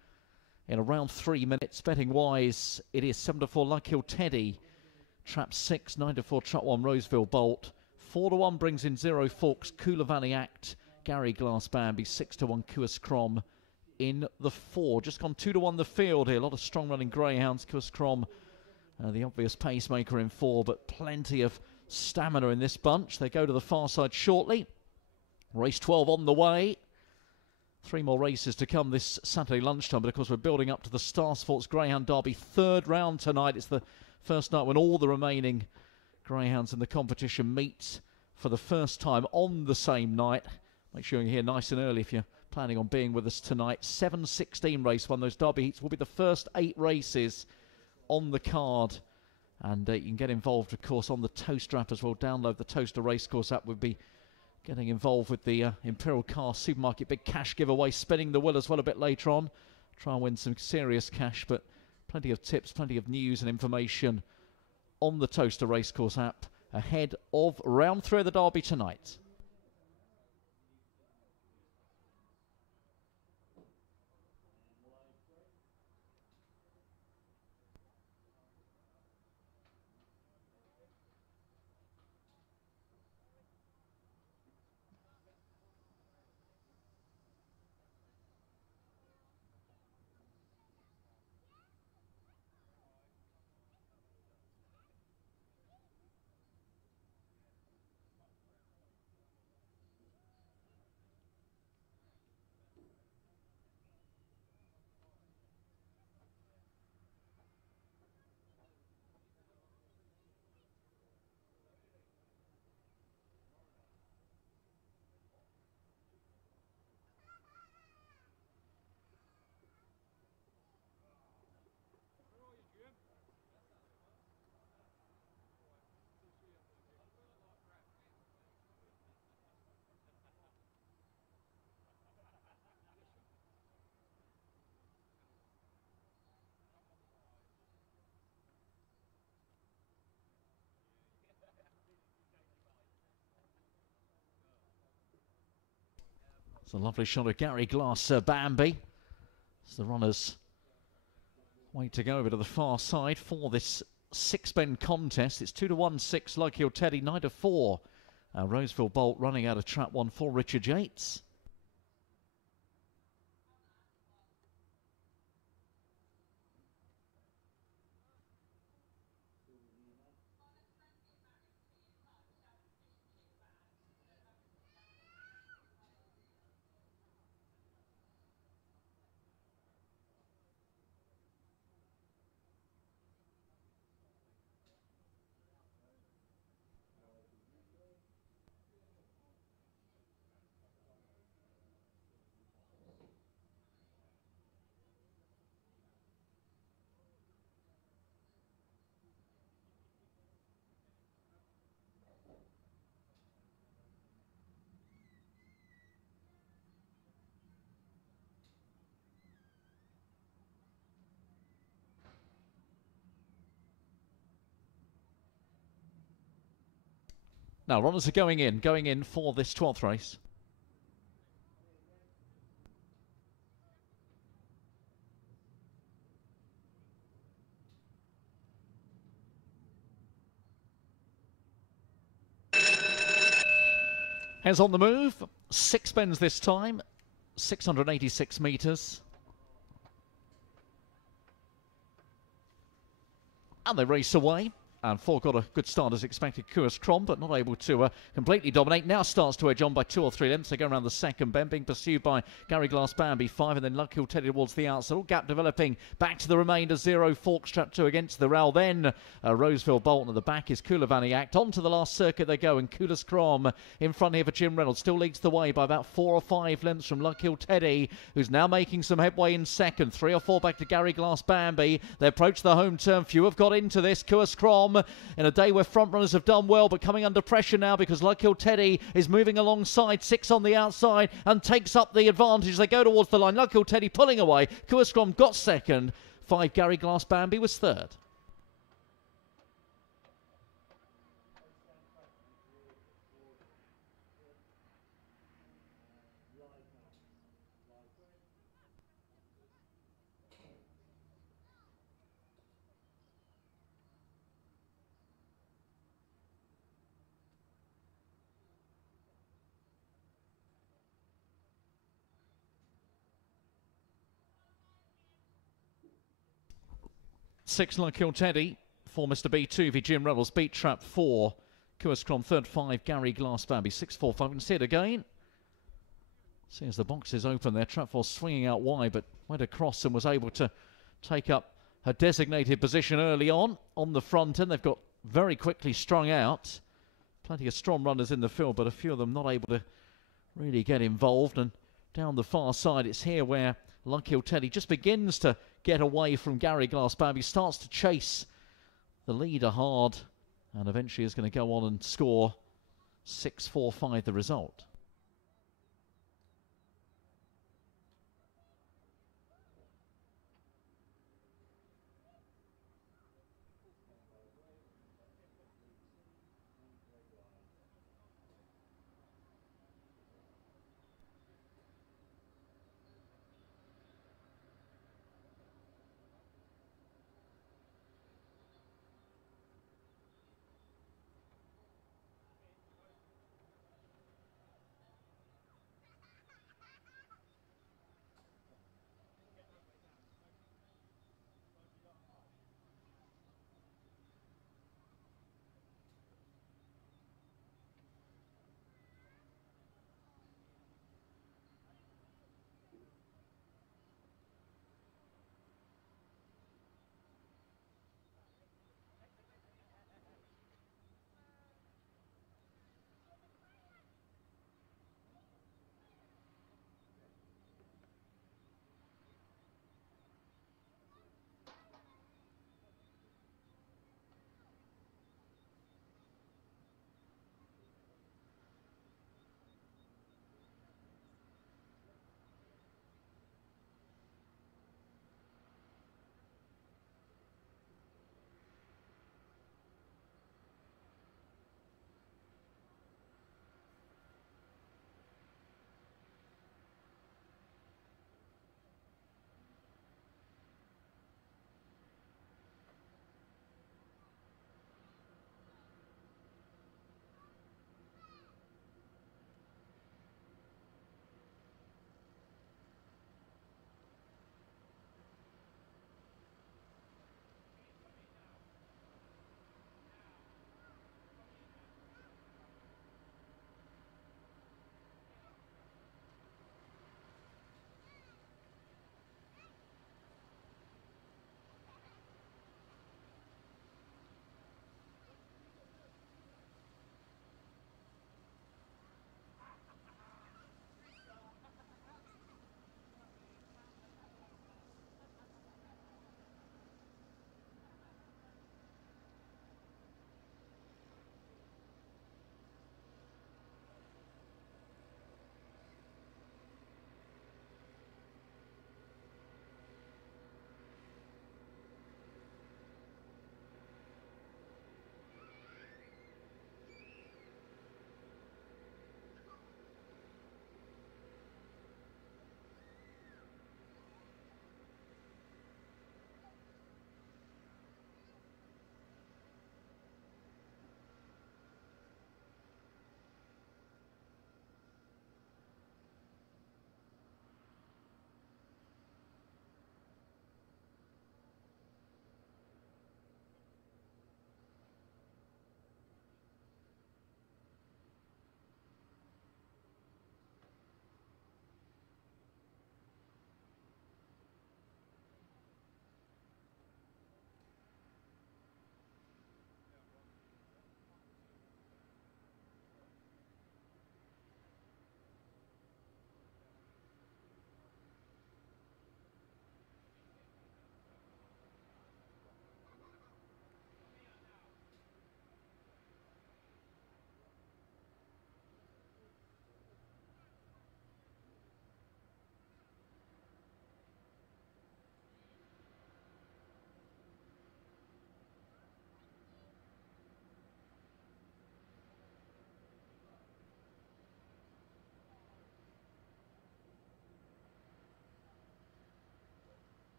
in around 3 minutes. Betting wise, it is 7-4 Luck Hill Teddy. Trap 6, 9-4 Trap 1 Roseville Bolt. 4-1 brings in Zero Forks, Cooler Valley Act, Gary Glass Bambi. 6-1 Kuas Crom in the 4. Just gone 2-1 the field here. A lot of strong running greyhounds. Kuas Crom, the obvious pacemaker in 4, but plenty of stamina in this bunch. They go to the far side shortly. Race 12 on the way. 3 more races to come this Saturday lunchtime. But of course, we're building up to the Star Sports Greyhound Derby 3rd round tonight. It's the first night when all the remaining greyhounds in the competition meet for the first time on the same night. Make sure you're here nice and early if you're planning on being with us tonight. 7:16 race 1. Those Derby heats will be the first 8 races on the card. And you can get involved, of course, on the Towcester app as well. Download the Towcester Racecourse app. We'll be getting involved with the Imperial Car Supermarket big cash giveaway, spinning the wheel as well a bit later on. Try and win some serious cash, but plenty of tips, plenty of news and information on the Towcester Racecourse app ahead of round 3 of the Derby tonight. It's a lovely shot of Gary Glass Bambi. As the runners wait to go over to the far side for this 6-bend contest. It's 2-1, 6 Luck Hill Teddy, 9-4 Roseville Bolt running out of trap 1 for Richard Yates. Now, runners are going in for this 12th race. As on the move, 6 bends this time, 686 metres. And they race away. And 4 got a good start as expected, Kuas Krom, but not able to completely dominate. Now starts to edge on by 2 or 3 lengths. They go around the second bend, being pursued by Gary Glass Bambi, 5, and then Luckhill Teddy towards the outside. All gap developing back to the remainder. 0 Fork Strap 2 against the rail. Then Roseville Bolton at the back is Coolavani Act. On to the last circuit they go, and Kulas Krom in front here for Jim Reynolds. Still leads the way by about 4 or 5 lengths from Luckhill Teddy, who's now making some headway in second. 3 or 4 back to Gary Glass Bambi. They approach the home turn. Few have got into this. Kuas Krom in a day where front runners have done well, but coming under pressure now because Luckhill Teddy is moving alongside. 6 on the outside and takes up the advantage. They go towards the line. Luckhill Teddy pulling away. Kuas Krom got second. 5 Gary Glass Bambi was third. Six Luckhill Teddy for Mr. B2 v Jim Rebels. Beat Trap 4. Kuas Krom third. 5 Gary Glass Bambi. 6-4 5. We can see it again. See as the box is open there. Trap 4 swinging out wide, but went across and was able to take up her designated position early on the front end. They've got very quickly strung out. Plenty of strong runners in the field, but a few of them not able to really get involved. And down the far side, it's here where Luckhill Teddy just begins to get away from Gary Glass Bambi, starts to chase the leader hard, and eventually is going to go on and score 6-4-5 the result.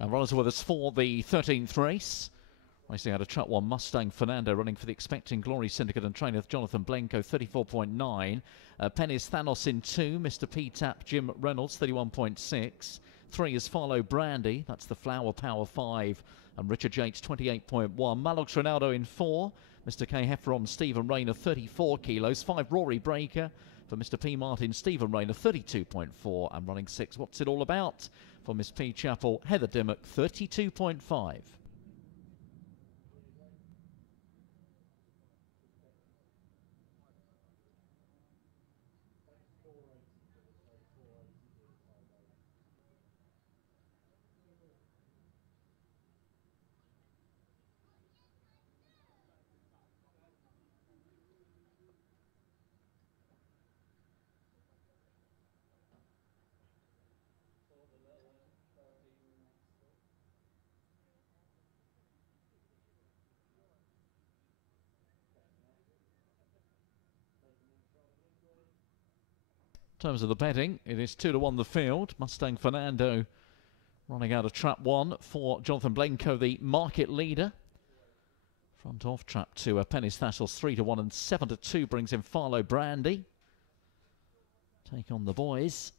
And runners with us for the 13th race. Racing out of Truck 1, Mustang Fernando running for the Expecting Glory Syndicate and trainer Jonathan Blenko, 34.9. Penny's Thanos in 2, Mr. P-Tap Jim Reynolds, 31.6. 3 is Farlow Brandy, that's the Flower Power 5. And Richard Yates, 28.1. Malox Ronaldo in 4. Mr. K. Heffron, Stephen Rayner, 34 kilos. 5, Rory Breaker for Mr. P. Martin, Stephen Rayner, 32.4. And running 6, What's It All About? For Miss P. Chapel, Heather Dimmock, 32.5. In terms of the betting, it is 2-1 the field. Mustang Fernando running out of trap 1 for Jonathan Blenko, the market leader. Front off trap 2, Penny's Thistles 3-1 and 7-2 brings in Farlow Brandy. Take on the boys.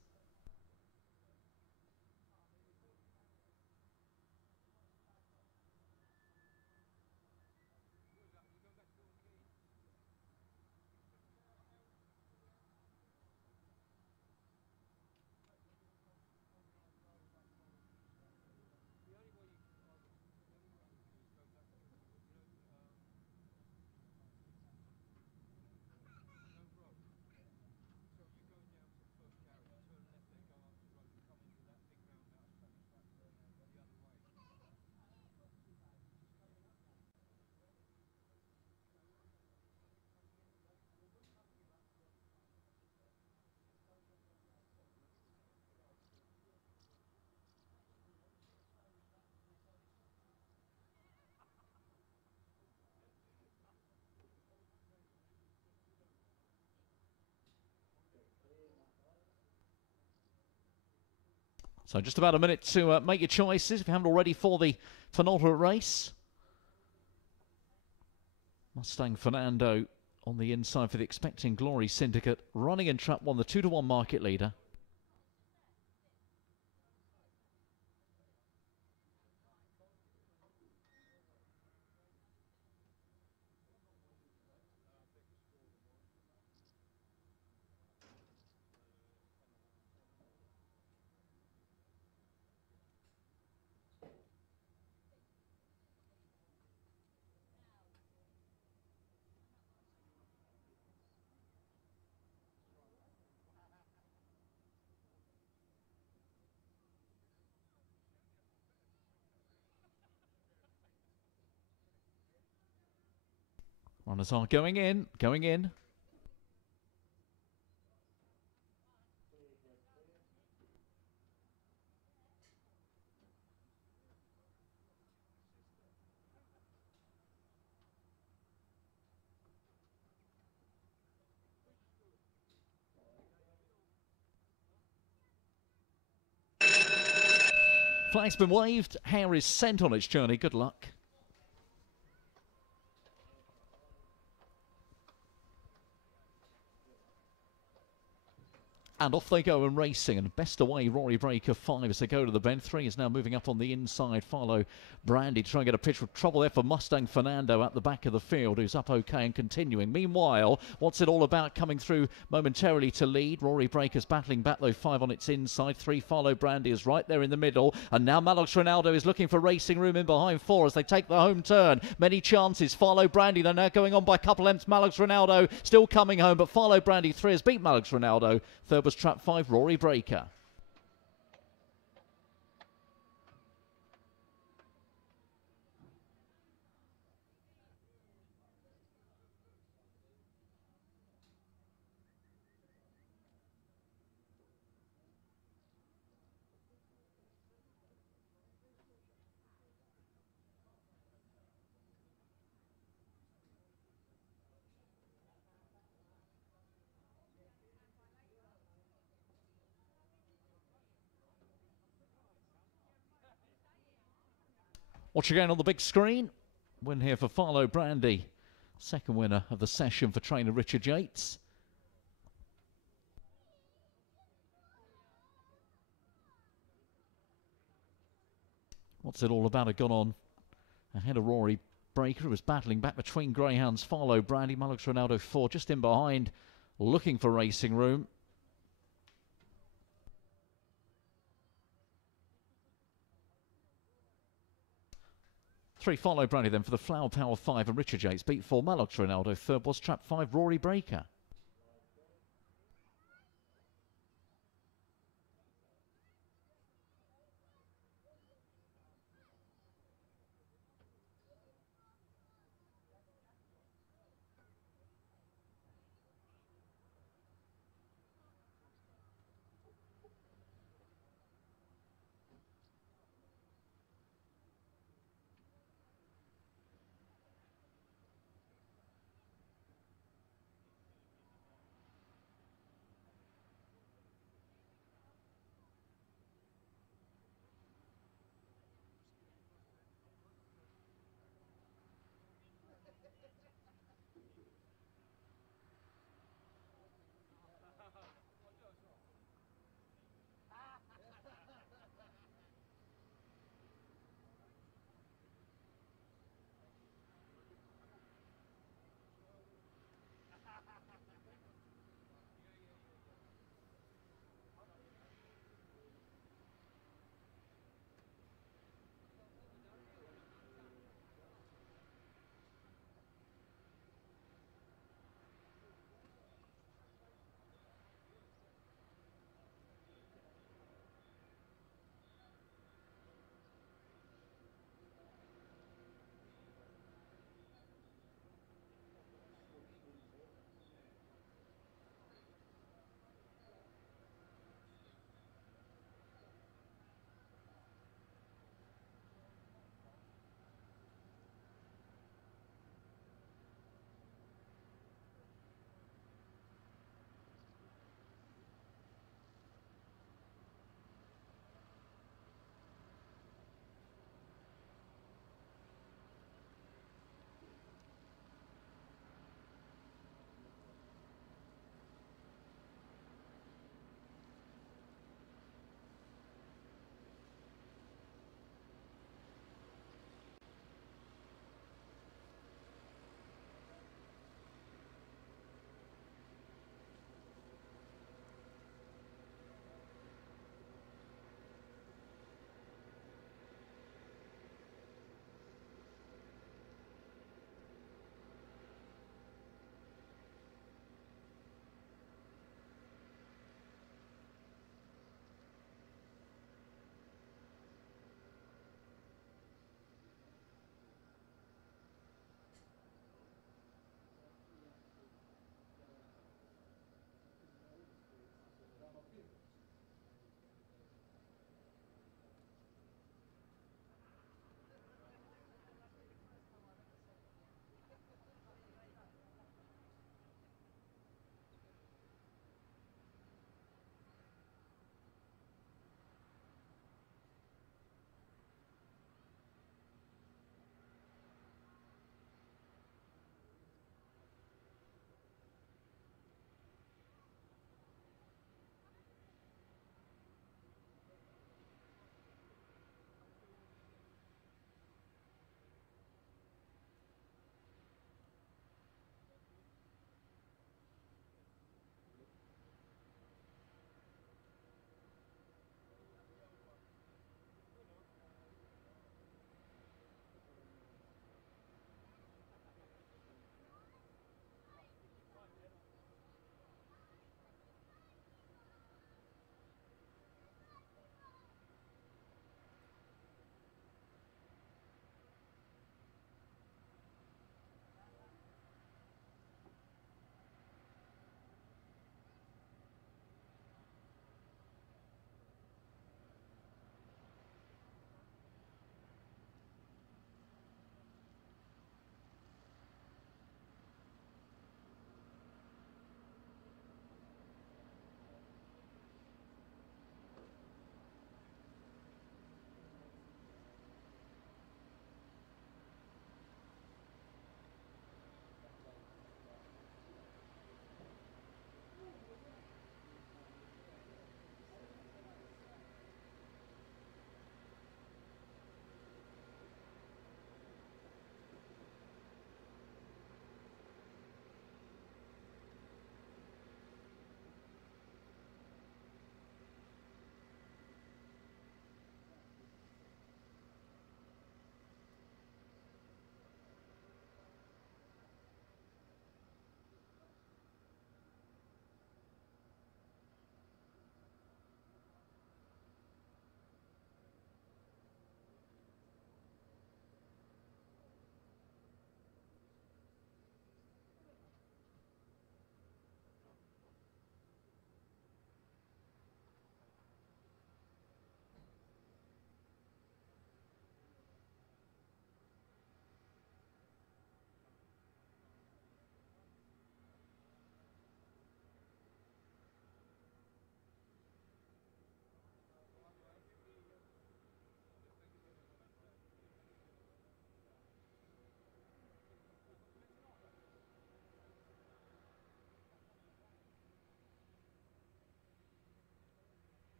So just about a minute to make your choices if you haven't already for the penultimate race. Mustang Fernando on the inside for the Expecting Glory Syndicate, running in trap 1, the 2-1 market leader. Runners are going in, going in. Flag's been waved, hare is sent on its journey, good luck. And off they go and racing, and best away Rory Breaker 5 as they go to the bend. 3 is now moving up on the inside. Farlow Brandy to try and get a pitch with trouble there for Mustang Fernando at the back of the field, who's up okay and continuing. Meanwhile, What's It All About coming through momentarily to lead. Rory Breaker's battling back though, 5 on its inside. 3 Farlow Brandy is right there in the middle, and now Malox Ronaldo is looking for racing room in behind 4 as they take the home turn. Many chances. Farlow Brandy, they're now going on by a couple lengths. Malox Ronaldo still coming home, but Farlow Brandy 3 has beat Malox Ronaldo. Third was trap 5, Rory Breaker. Watch again on the big screen. Win here for Farlow Brandy. Second winner of the session for trainer Richard Yates. What's it all about? Had gone on ahead of Rory Breaker, who was battling back between Greyhounds. Farlow Brandy, Mullocks Ronaldo 4 just in behind, looking for racing room. Three Farlow Brandy then for the Flower Power 5, and Richard Yates beat 4 Mullocks Ronaldo. Third was Trap 5 Rory Breaker.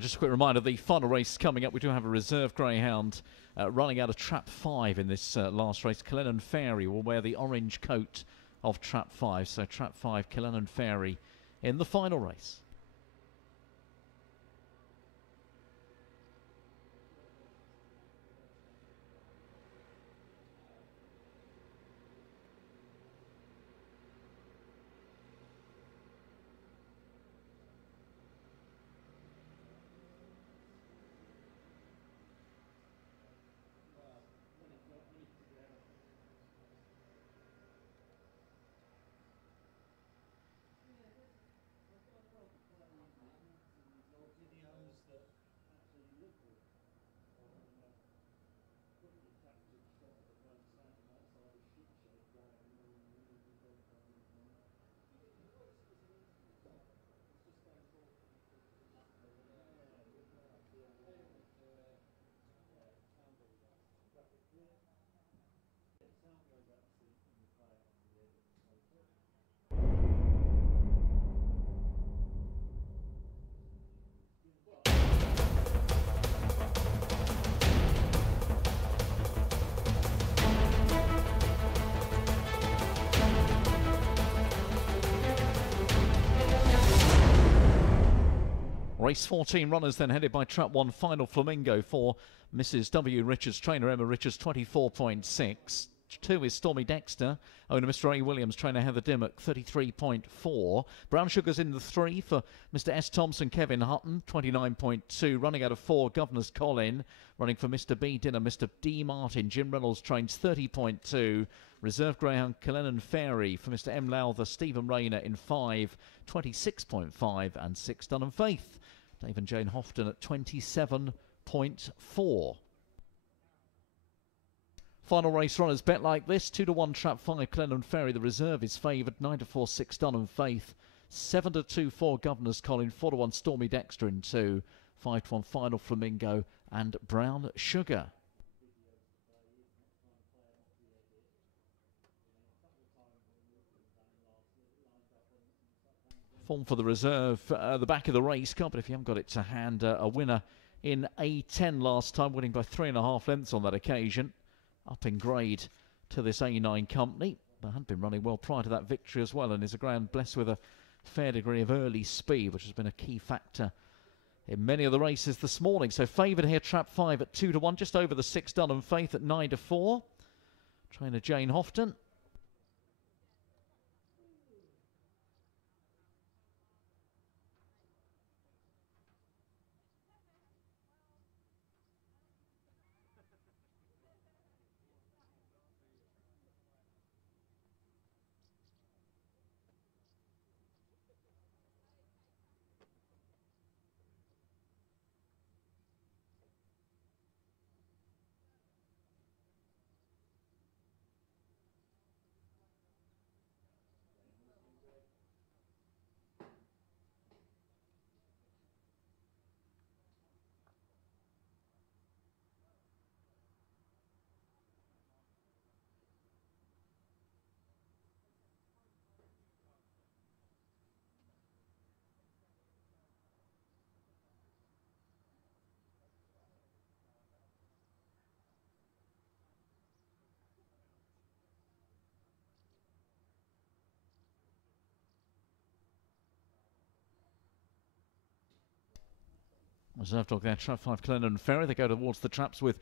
Just a quick reminder, the final race coming up, we do have a reserve greyhound running out of trap 5 in this last race. Killennan Fairy will wear the orange coat of trap 5. So trap 5, Killennan Fairy in the final race. Videos that actually look good. Quickly captured shot of the front standing outside a ship shed going. Sound goes out to sea and you play it on the edit. Race 14 runners then headed by trap 1 Final Flamingo for Mrs. W. Richards, trainer Emma Richards, 24.6. 2 is Stormy Dexter, owner Mr. A. Williams, trainer Heather Dimmock, 33.4. Brown Sugar's in the 3 for Mr. S. Thompson, Kevin Hutton, 29.2. Running out of 4, Governor's Colin, running for Mr. B. Dinner, Mr. D. Martin. Jim Reynolds trains 30.2. Reserve Greyhound Killennan Fairy for Mr. M. Lowther, Stephen Rayner in 5, 26.5. And 6 Dunham Faith, Dave and Jane Houghton at 27.4. Final race runners bet like this: 2-1 trap 5 Killennan Fairy. The reserve is favoured. 9-4 6 Dunham Faith. 7-2 4 Governor's Colin. 4-1 Stormy Dexter in 2. 5-1 Final Flamingo and Brown Sugar. Form for the reserve, the back of the race card, but if you haven't got it to hand, a winner in A10 last time, winning by 3.5 lengths on that occasion. Up in grade to this A9 company, but had been running well prior to that victory as well, and is a ground blessed with a fair degree of early speed, which has been a key factor in many of the races this morning. So favoured here, trap 5 at 2-1, just over the 6 Dunham Faith at 9-4. Trainer Jane Houghton. Reserve dog there, trap 5 Killennan Fairy. They go towards the traps with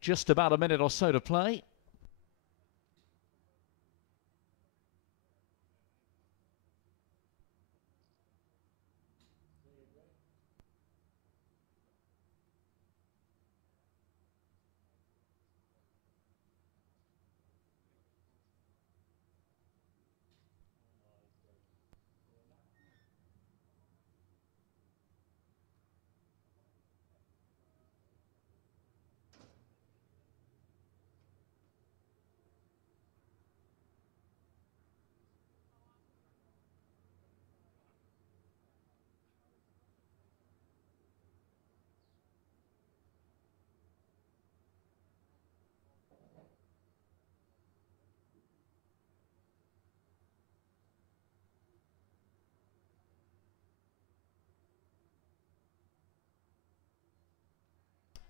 just about a minute or so to play.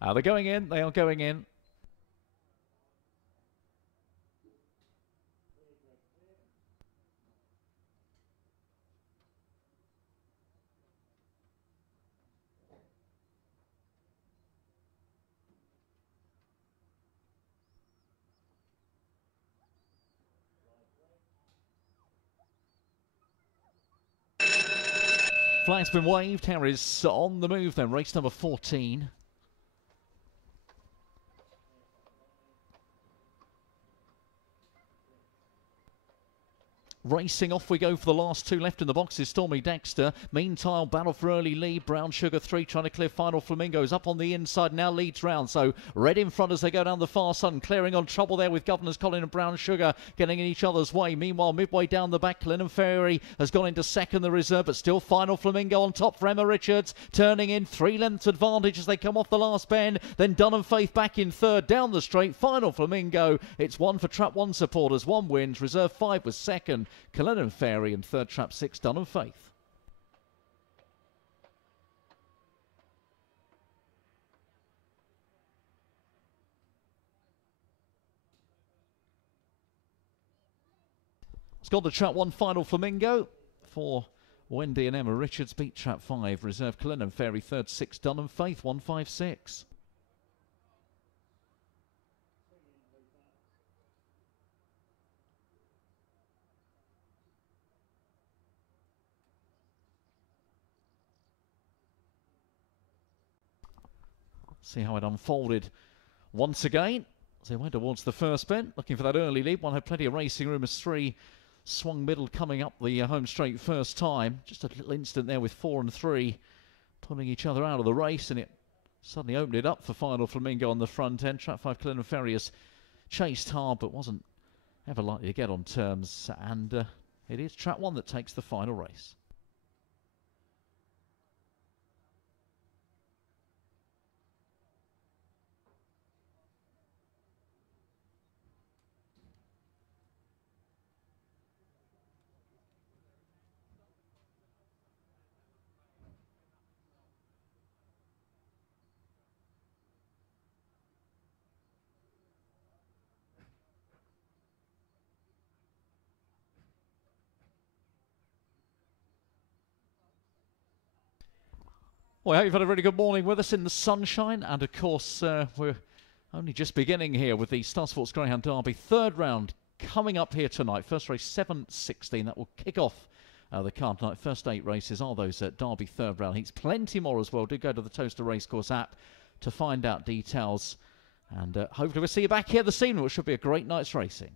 They're going in. They are going in. Flag's been waved. Harry's on the move then. Race number 14. Racing off we go for the last two left in the boxes. Stormy Dexter. Meantime, battle for early lead. Brown Sugar 3 trying to clear Final Flamingos up on the inside. Now leads round. So red in front as they go down the far side. Clearing on trouble there with Governors Colin and Brown Sugar getting in each other's way. Meanwhile, midway down the back, Lennon Ferry has gone into second the reserve, but still Final Flamingo on top for Emma Richards. Turning in 3 lengths advantage as they come off the last bend. Then Dunham Faith back in third down the straight. Final Flamingo. It's one for Trap 1 supporters. 1 wins. Reserve 5 was second. Cullinan Fairy and third Trap 6, Dunham Faith. It's got the Trap 1 Final Flamingo for Wendy and Emma Richards. Beat Trap 5, reserve Cullinan Fairy, third 6, Dunham Faith, 156. See how it unfolded once again. As they went towards the first bend, looking for that early lead. One had plenty of racing room as 3 swung middle coming up the home straight first time. Just a little instant there with 4 and 3 pulling each other out of the race, and it suddenly opened it up for Final Flamingo on the front end. Trap 5 Cullinan Ferry has chased hard but wasn't ever likely to get on terms, and it is Trap 1 that takes the final race. Well, I hope you've had a really good morning with us in the sunshine, and of course we're only just beginning here with the Star Sports Greyhound Derby. Third round coming up here tonight. First race 7:16. That will kick off the card tonight. First 8 races are those Derby third round heats. Plenty more as well. Do go to the Towcester Racecourse app to find out details, and hopefully we'll see you back here this evening, which should be a great night's racing.